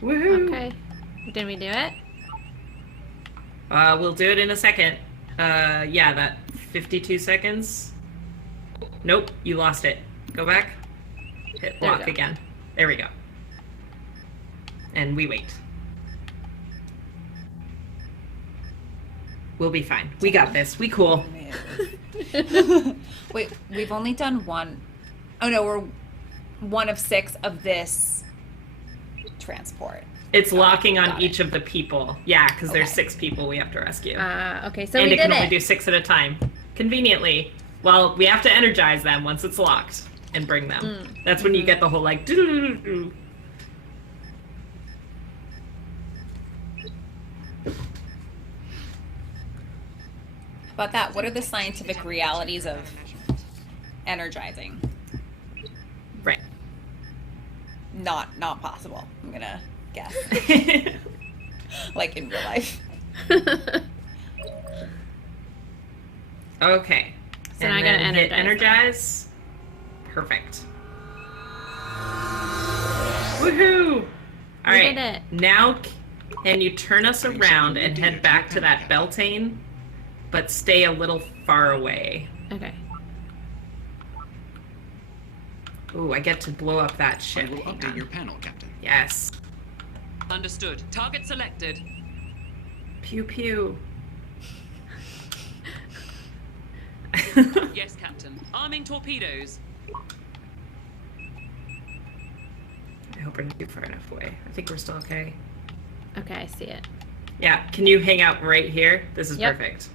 Woohoo! Okay. Did we do it? We'll do it in a second. Yeah, that 52 seconds. Nope, you lost it. Go back. Hit There we block go. again. There we go. And we wait. We'll be fine. We got this. We cool. Wait, we've only done one. Oh no, we're 1 of 6 of this transport. It's locking on got each of the people. Yeah, because there's Okay. 6 people we have to rescue. Okay, so and we it can did only it. do 6 at a time. Conveniently. Well, we have to energize them once it's locked and bring them. That's when you get the whole like doo-doo-doo-doo. About that, what are the scientific realities of energizing? Right. Not possible. I'm gonna guess. Like in real life. Okay. So and now I gotta then hit energize energize. Perfect. Woohoo! All We right. did it. Now, can you turn us around and head back to that Beltane, but stay a little far away? Okay. Ooh, I get to blow up that I ship. will Hang update on. your panel, Captain. Yes. Understood. Target selected. Pew pew. Yes, Captain. Arming torpedoes. I hope we're not too far enough away. I think we're still okay. Okay, I see it. Yeah, can you hang out right here? This is Yep. perfect.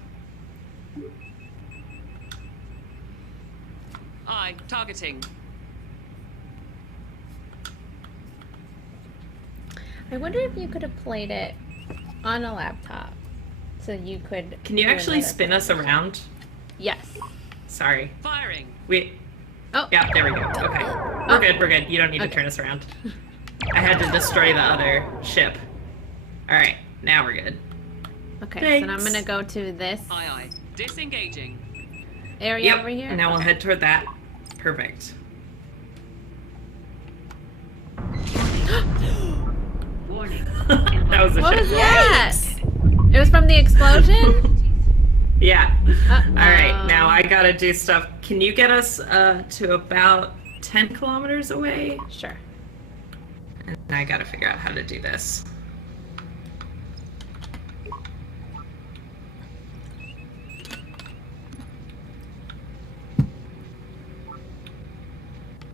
Aye. Targeting. I wonder if you could have played it on a laptop, so you could. Can you do actually another spin us around? Yes. Sorry. Firing. Oh. Yeah, there we go. Okay. We're good, we're good. You don't need to turn us around. I had to destroy the other ship. Alright, now we're good. Okay, so now I'm Thanks. gonna go to this Aye, aye. Disengaging. area Yep, over here. and now we'll Okay. head toward that. Perfect. Warning. That was a What ship. was that? It It was from the explosion? Yeah. All right, now I gotta do stuff. Can you get us to about 10 kilometers away? Sure. And I gotta figure out how to do this.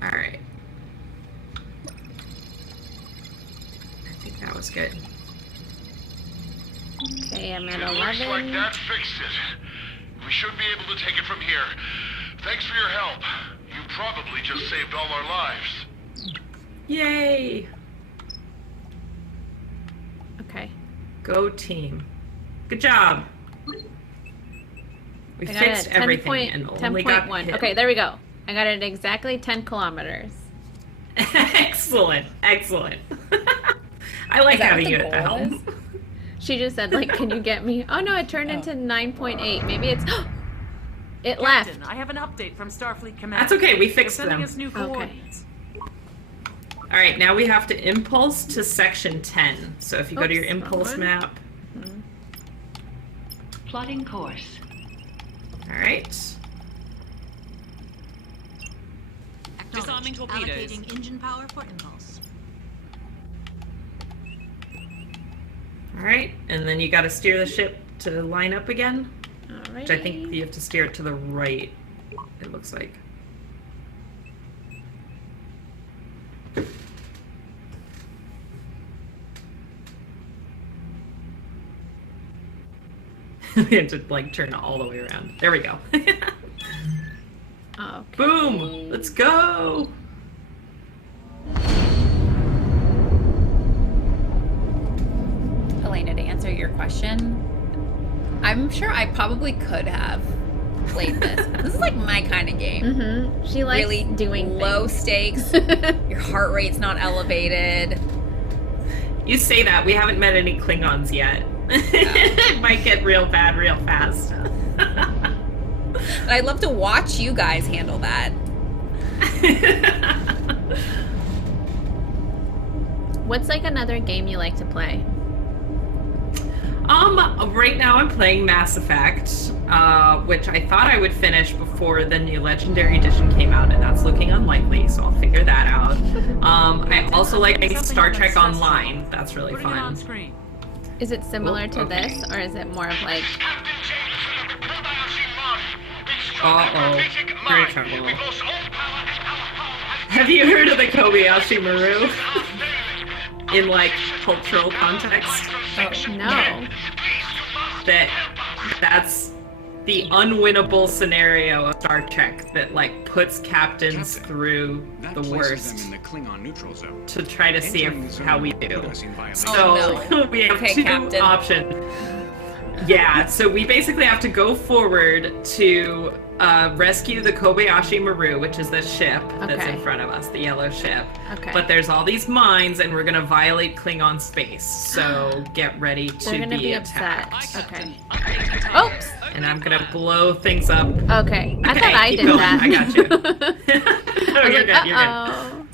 All right. I think that was good. Okay, I'm at It 11. looks like that fixed it. We should be able to take it from here. Thanks for your help. You probably just saved all our lives. Yay! Okay. Go team. Good job. We I got fixed it. 10 everything point, and only got 10.1. hit. Okay, there we go. I got it exactly 10 kilometers. Excellent. Excellent. I like having you at the helm. She just said, like, can you get me? Oh, no, it turned into 9.8. Maybe it's... It left. Captain, I have an update from Starfleet Command. That's okay, we fixed They're sending them. us new coordinates. All right, now we have to impulse to section 10. So if you go to your Oops, impulse wrong one. map. Plotting course. All right. Disarming torpedoes. Allocating engine power for impulse. All right, and then you got to steer the ship to line up again. All Which I think you have to steer it to the right, it looks like. We had to like turn all the way around. There we go. Okay. Boom! Let's go! Elena, to answer your question, I'm sure I probably could have played this. This is like my kind of game. Mm-hmm. She likes Really doing low things. stakes. Your heart rate's not elevated. You say that, we haven't met any Klingons yet. It might get real bad real fast. But I'd love to watch you guys handle that. What's like another game you like to play? Right now I'm playing Mass Effect, which I thought I would finish before the new Legendary Edition came out, and that's looking unlikely, so I'll figure that out. I also like Star Trek Online. That's really Putting it on fun. screen. Is it similar to okay. this, or is it more of like... Uh-oh. Great trouble. Have you heard of the Kobayashi Maru? In, like, cultural context? No. That's the unwinnable scenario of Star Trek that, like, puts captains through That the places worst them in the Klingon neutral zone. to try to see Entering the zone how we would do. put us in violation. So no. we have Okay, two Captain. options. Yeah, so we basically have to go forward to rescue the Kobayashi Maru, which is the ship that's Okay. in front of us, the yellow ship. Okay. But there's all these mines, and we're gonna violate Klingon space. So get ready to They're gonna be attacked. upset. Okay. Updating target. Oops. And I'm gonna blow things up. Okay. I Okay, thought I keep did going. that. I got you. I Oh, was you're like, good. You're good. uh-oh.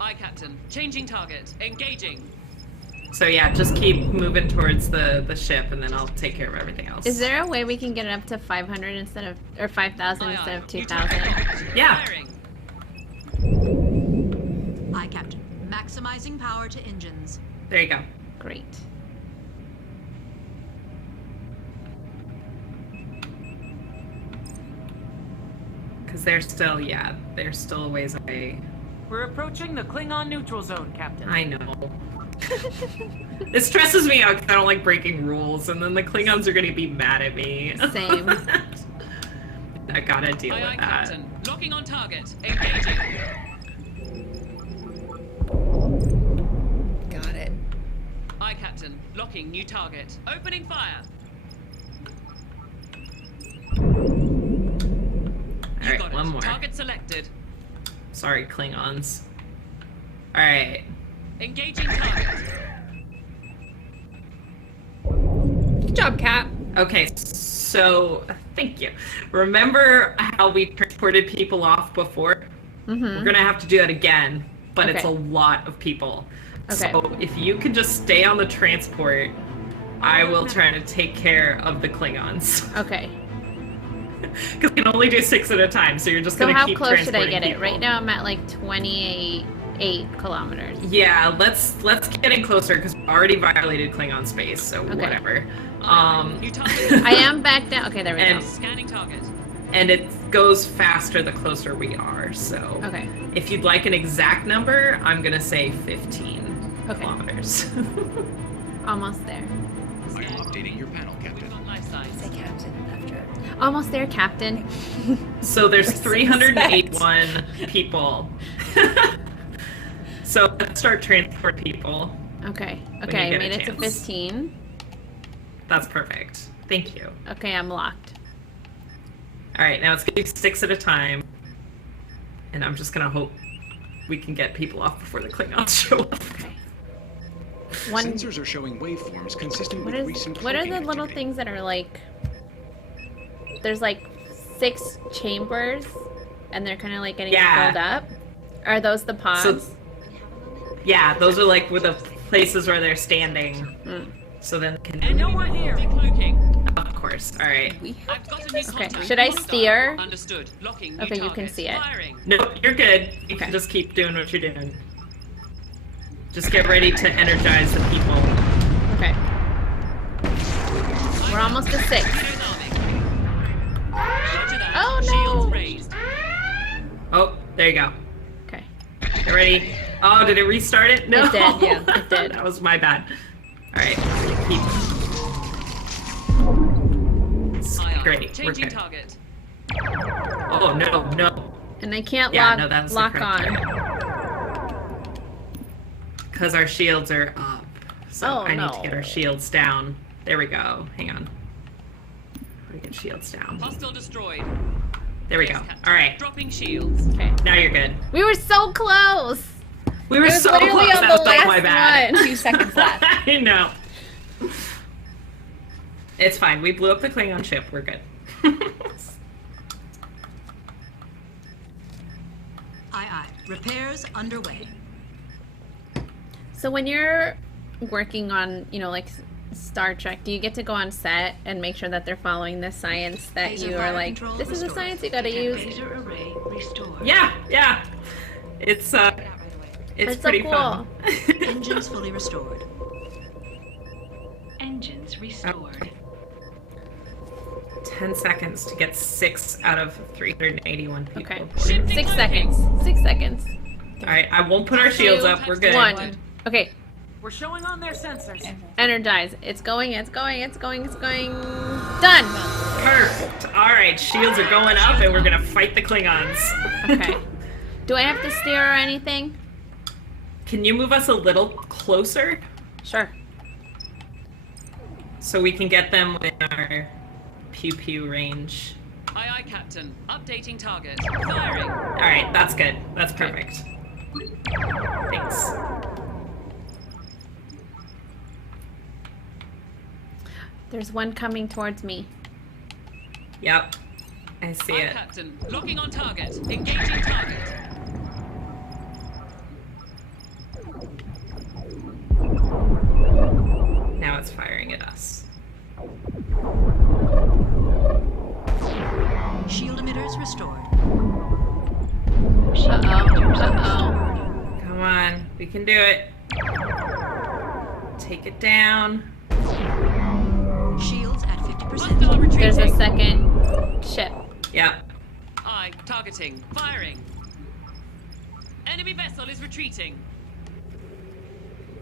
Aye, Captain. Changing target. Engaging. So yeah, just keep moving towards the ship, and then I'll take care of everything else. Is there a way we can get it up to 500 instead of, or 5,000 Aye, instead aye. of New 2,000? target. Yeah. Firing. Aye, Captain. Maximizing power to engines. There you go. Great. Because they're still, they're still a ways away. We're approaching the Klingon neutral zone, Captain. I know. It stresses me out because I don't like breaking rules, and then the Klingons are going to be mad at me. Same. I gotta deal Aye, aye, with that. Captain. Locking on target. Engaging. Got it. Aye, Captain. Locking new target. Opening fire. You Alright, got one it. more. Target selected. Sorry, Klingons. Alright. Engaging target. Good job, Cap. Okay, so, thank you. Remember how we transported people off before? Mm-hmm. We're gonna have to do that again, but it's a Okay. lot of people. Okay. So if you could just stay on the transport, I will try to take care of the Klingons. Okay. Because we can only do 6 at a time, so you're just So going to how keep close should I transporting get it? people. Right now I'm at like 28 kilometers. Yeah, let's get in closer because we already violated Klingon space, so whatever. I am back down. Okay, there we go. Scanning target. And it goes faster the closer we are, so... Okay. If you'd like an exact number, I'm going to say 15 kilometers. Almost there. I'm updating your panel, Captain. Say Captain after. Almost there, Captain. So there's 381 people. So let's start transport people. Okay. When Okay, you I get a made it to chance. 15. That's perfect. Thank you. Okay, I'm locked. All right, now it's going to be 6 at a time. And I'm just going to hope we can get people off before the Klingons show up. Sensors are showing waveforms consistent with recent What are the cloaking little activity. things that are like... There's like 6 chambers, and they're kind of like getting filled up? Are those the pods? So, yeah, those are like with the places where they're standing. So then can... And no one here. Decloaking. Of course. All right. I've got a new contact. Should I steer? Understood. Locking. New Okay, you can target. see it. Firing. No, you're good. You can just keep doing what you're doing. Just get ready to energize the people. Okay. We're almost to 6. Oh Shields no! raised. Oh, there you go. Okay. Get ready. Oh, did it restart it? No. It did, yeah, it did. That was my bad. All right. Keep. Great. We're Changing good. target. Oh, no. And I can't Yeah, no, that's the lock correct on. Because our shields are up. So Oh, I need no. to get our shields down. There we go. Hang on. We get shields down. Hostile destroyed. There we go. All right. Dropping shields. Okay. Now you're good. We were so close! We were It was so literally close. on That the was not my last bad. one. 2 seconds left. I know. It's fine. We blew up the Klingon ship. We're good. Aye. Repairs underway. So when you're working on, like Star Trek, do you get to go on set and make sure that they're following the science that Phaser you are fire like, control this is the restored. science you gotta use? Phaser array restored. Yeah. It's That's so pretty cool. fun. Engines fully restored. Engines restored. 10 seconds to get 6 out of 381 people. Okay. aboard. 6 seconds. 6 seconds. All right, I won't put our shields up. We're good. 1. Okay. We're showing on their sensors. Energize. It's going. Done. Perfect. All right, shields are going up, and we're gonna fight the Klingons. Okay. Do I have to steer or anything? Can you move us a little closer Sure. so we can get them within our pew range? Aye, Captain. Updating target. Firing. All right, that's good. That's perfect. Thanks. There's one coming towards me. Yep, I see Aye, it. Captain. Locking on target. Engaging target. Now it's firing at us. Shield emitters restored. Uh-oh. Come on, we can do it. Take it down. Shields at 50%. Hostile retreating. There's a second ship. Yep. Aye, targeting. Firing. Enemy vessel is retreating.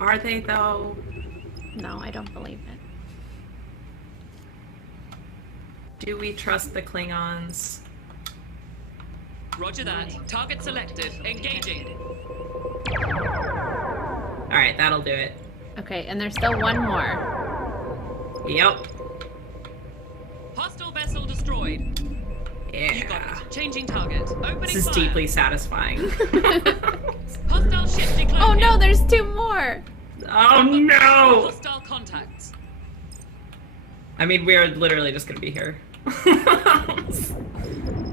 Are they though? No, I don't believe it. Do we trust the Klingons? Roger that. Target selected. Engaging. All right, that'll do it. Okay, and there's still one more. Yep. Hostile vessel destroyed. You got Yeah. it. Changing target. Opening This is fire. deeply satisfying. Hostile ship decloaking. Oh no, there's 2 more. Oh no! Hostile contacts. I mean, we're literally just gonna be here.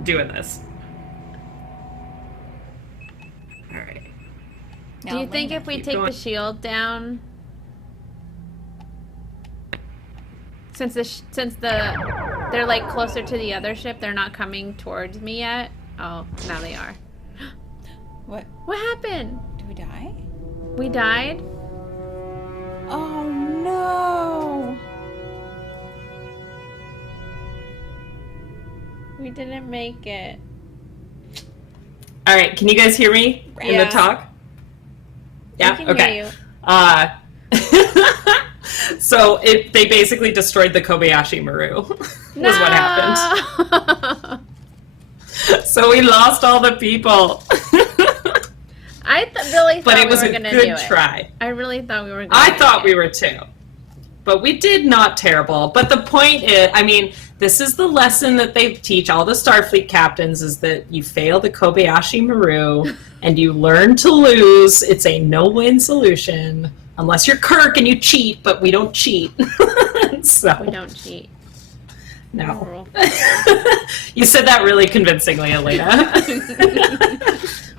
Doing this. Alright. Do you think if we take the shield down, since they're like closer to the other ship, they're not coming towards me yet? Oh, now they are. What? What happened? Did we die? We died? Oh no! We didn't make it. All right, can you guys hear me in the talk? Yeah. I can okay. Hear you. So they basically destroyed the Kobayashi Maru. Was what happened. So we lost all the people. I really thought but it was we were a going to do good it. try. I really thought we were going to I thought we were too. But we did not terrible. But the point is, I mean, this is the lesson that they teach all the Starfleet captains is that you fail the Kobayashi Maru and you learn to lose. It's a no-win solution. Unless you're Kirk and you cheat, but we don't cheat. So, we don't cheat. No. You said that really convincingly, Elena.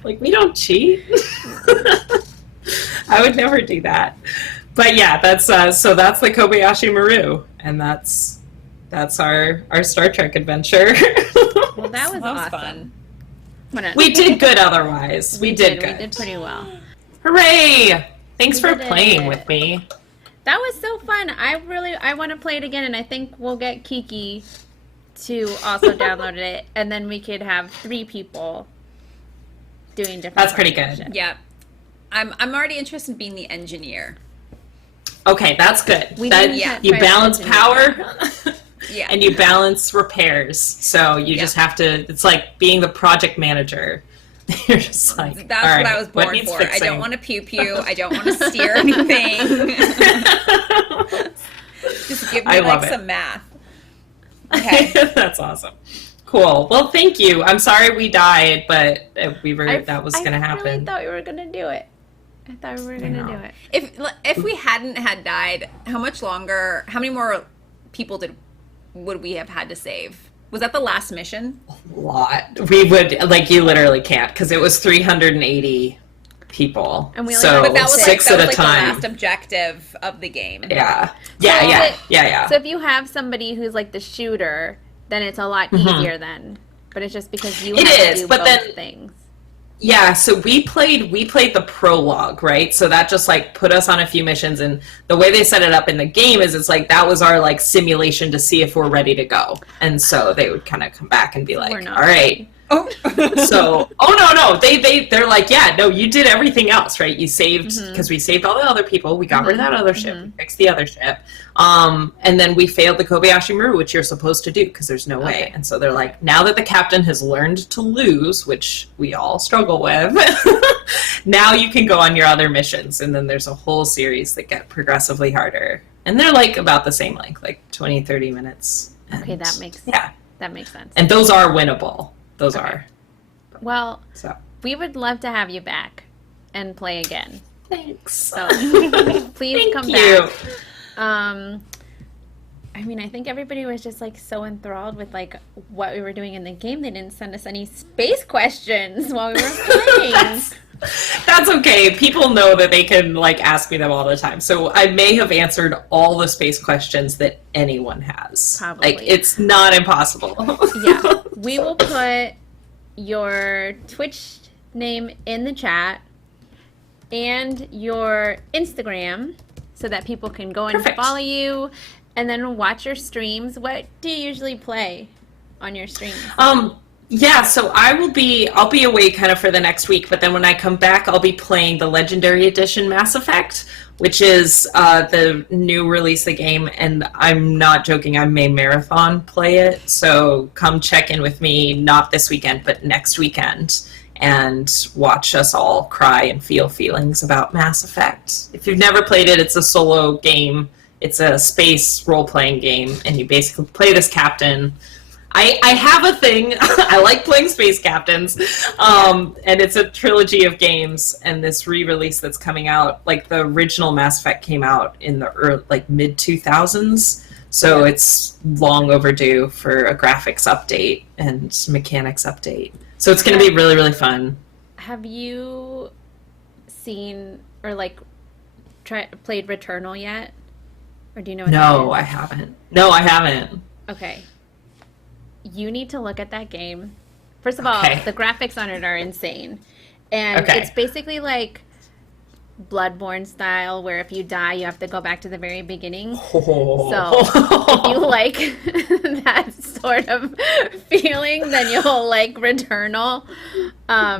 Like, we don't cheat. I would never do that. But yeah, that's so that's the Kobayashi Maru, and that's our Star Trek adventure. Well, that was awesome. Fun. We did good otherwise. We did good. We did pretty well. Hooray! Thanks for playing with me. That was so fun. I want to play it again, and I think we'll get Kiki to also download it, and then we could have 3 people doing different. That's pretty good. Yeah, I'm already interested in being the engineer. Okay, that's good. You balance power. Yeah. And you balance repairs. So you just have to. It's like being the project manager. You're just like, that's all right, what I was born for. fixing? I don't want to pew. I don't want to steer anything. Just give me like some math. Okay. That's awesome. Cool. Well, thank you. I'm sorry we died, but that was going to happen. I really thought we were going to do it. I thought we were going to do it. If we hadn't had died, how many more people would we have had to save? Was that the last mission? A lot. We would, you literally can't, because it was 380 people. And we so but that was 6 at a the time. last objective of the game. Yeah. So if you have somebody who's like the shooter, then it's a lot easier then. But it's just because you have to do both things. Yeah, so we played the prologue, right? So that just put us on a few missions, and the way they set it up in the game is it's that was our simulation to see if we're ready to go. And so they would kind of come back and be like, all right. Oh. So, no. They're like, yeah, no, you did everything else, right? You saved, because we saved all the other people. We got rid of that other ship. We fixed the other ship. And then we failed the Kobayashi Maru, which you're supposed to do, because there's no way. And so they're like, now that the captain has learned to lose, which we all struggle with, now you can go on your other missions. And then there's a whole series that get progressively harder. And they're about the same length, 20, 30 minutes. And, okay, that makes sense. And those are winnable. Those are. Well, we would love to have you back and play again. Thanks. So please come back. I mean, I think everybody was just so enthralled with what we were doing in the game. They didn't send us any space questions while we were playing. That's okay. People know that they can ask me them all the time. So I may have answered all the space questions that anyone has. Probably. It's not impossible. Yeah. We will put your Twitch name in the chat and your Instagram so that people can go and follow you and then watch your streams. What do you usually play on your streams? Yeah, so I'll be away kind of for the next week, but then when I come back, I'll be playing the Legendary Edition Mass Effect, which is the new release of the game, and I'm not joking, I may marathon play it, so come check in with me, not this weekend, but next weekend, and watch us all cry and feel feelings about Mass Effect. If you've never played it, it's a solo game, it's a space role-playing game, and you basically play this captain. I have a thing. I like playing space captains, and it's a trilogy of games. And this re-release that's coming out, the original Mass Effect came out in the early, mid 2000s, so it's long overdue for a graphics update and mechanics update. So it's going to be really, really fun. Have you seen or like played Returnal yet? Or do you know what No, that is? I haven't. No, I haven't. Okay. You need to look at that game. First of all, the graphics on it are insane. And it's basically like Bloodborne style, where if you die, you have to go back to the very beginning. So if you like that sort of feeling, then you'll like Returnal.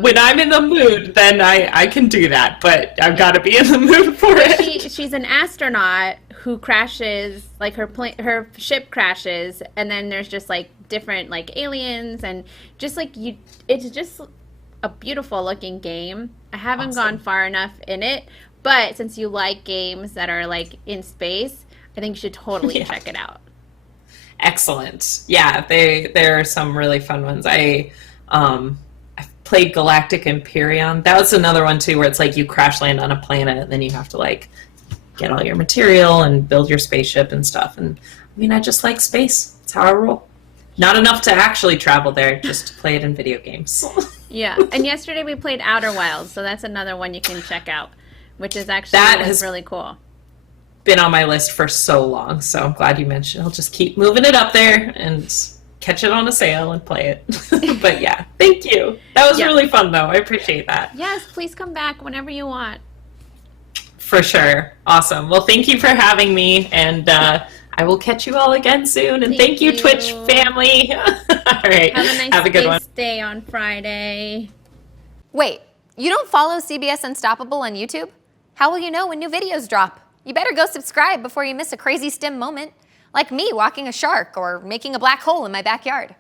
When I'm in the mood, then I can do that, but I've got to be in the mood for it. She's an astronaut who crashes, like her ship crashes, and then there's just like different like aliens, and just like it's just a beautiful looking game. I haven't gone far enough in it, but since you like games that are like in space, I think you should totally check it out. Excellent. Yeah, there are some really fun ones. I played Galactic Imperium. That was another one too, where it's like you crash land on a planet and then you have to like get all your material and build your spaceship and stuff. And I mean, I just like space. That's how I roll. Not enough to actually travel there, just to play it in video games. Yeah, and yesterday we played Outer Wilds, so that's another one you can check out, which is actually really cool. Been on my list for so long, so I'm glad you mentioned. I'll just keep moving it up there and catch it on a sale and play it. But yeah, thank you. That was really fun, though. I appreciate that. Yes, please come back whenever you want. For sure. Awesome. Well, thank you for having me, and I will catch you all again soon. And thank you, Twitch family. All right. Have a good one. Day on Friday. Wait, you don't follow CBS Unstoppable on YouTube? How will you know when new videos drop? You better go subscribe before you miss a crazy STEM moment, like me walking a shark or making a black hole in my backyard.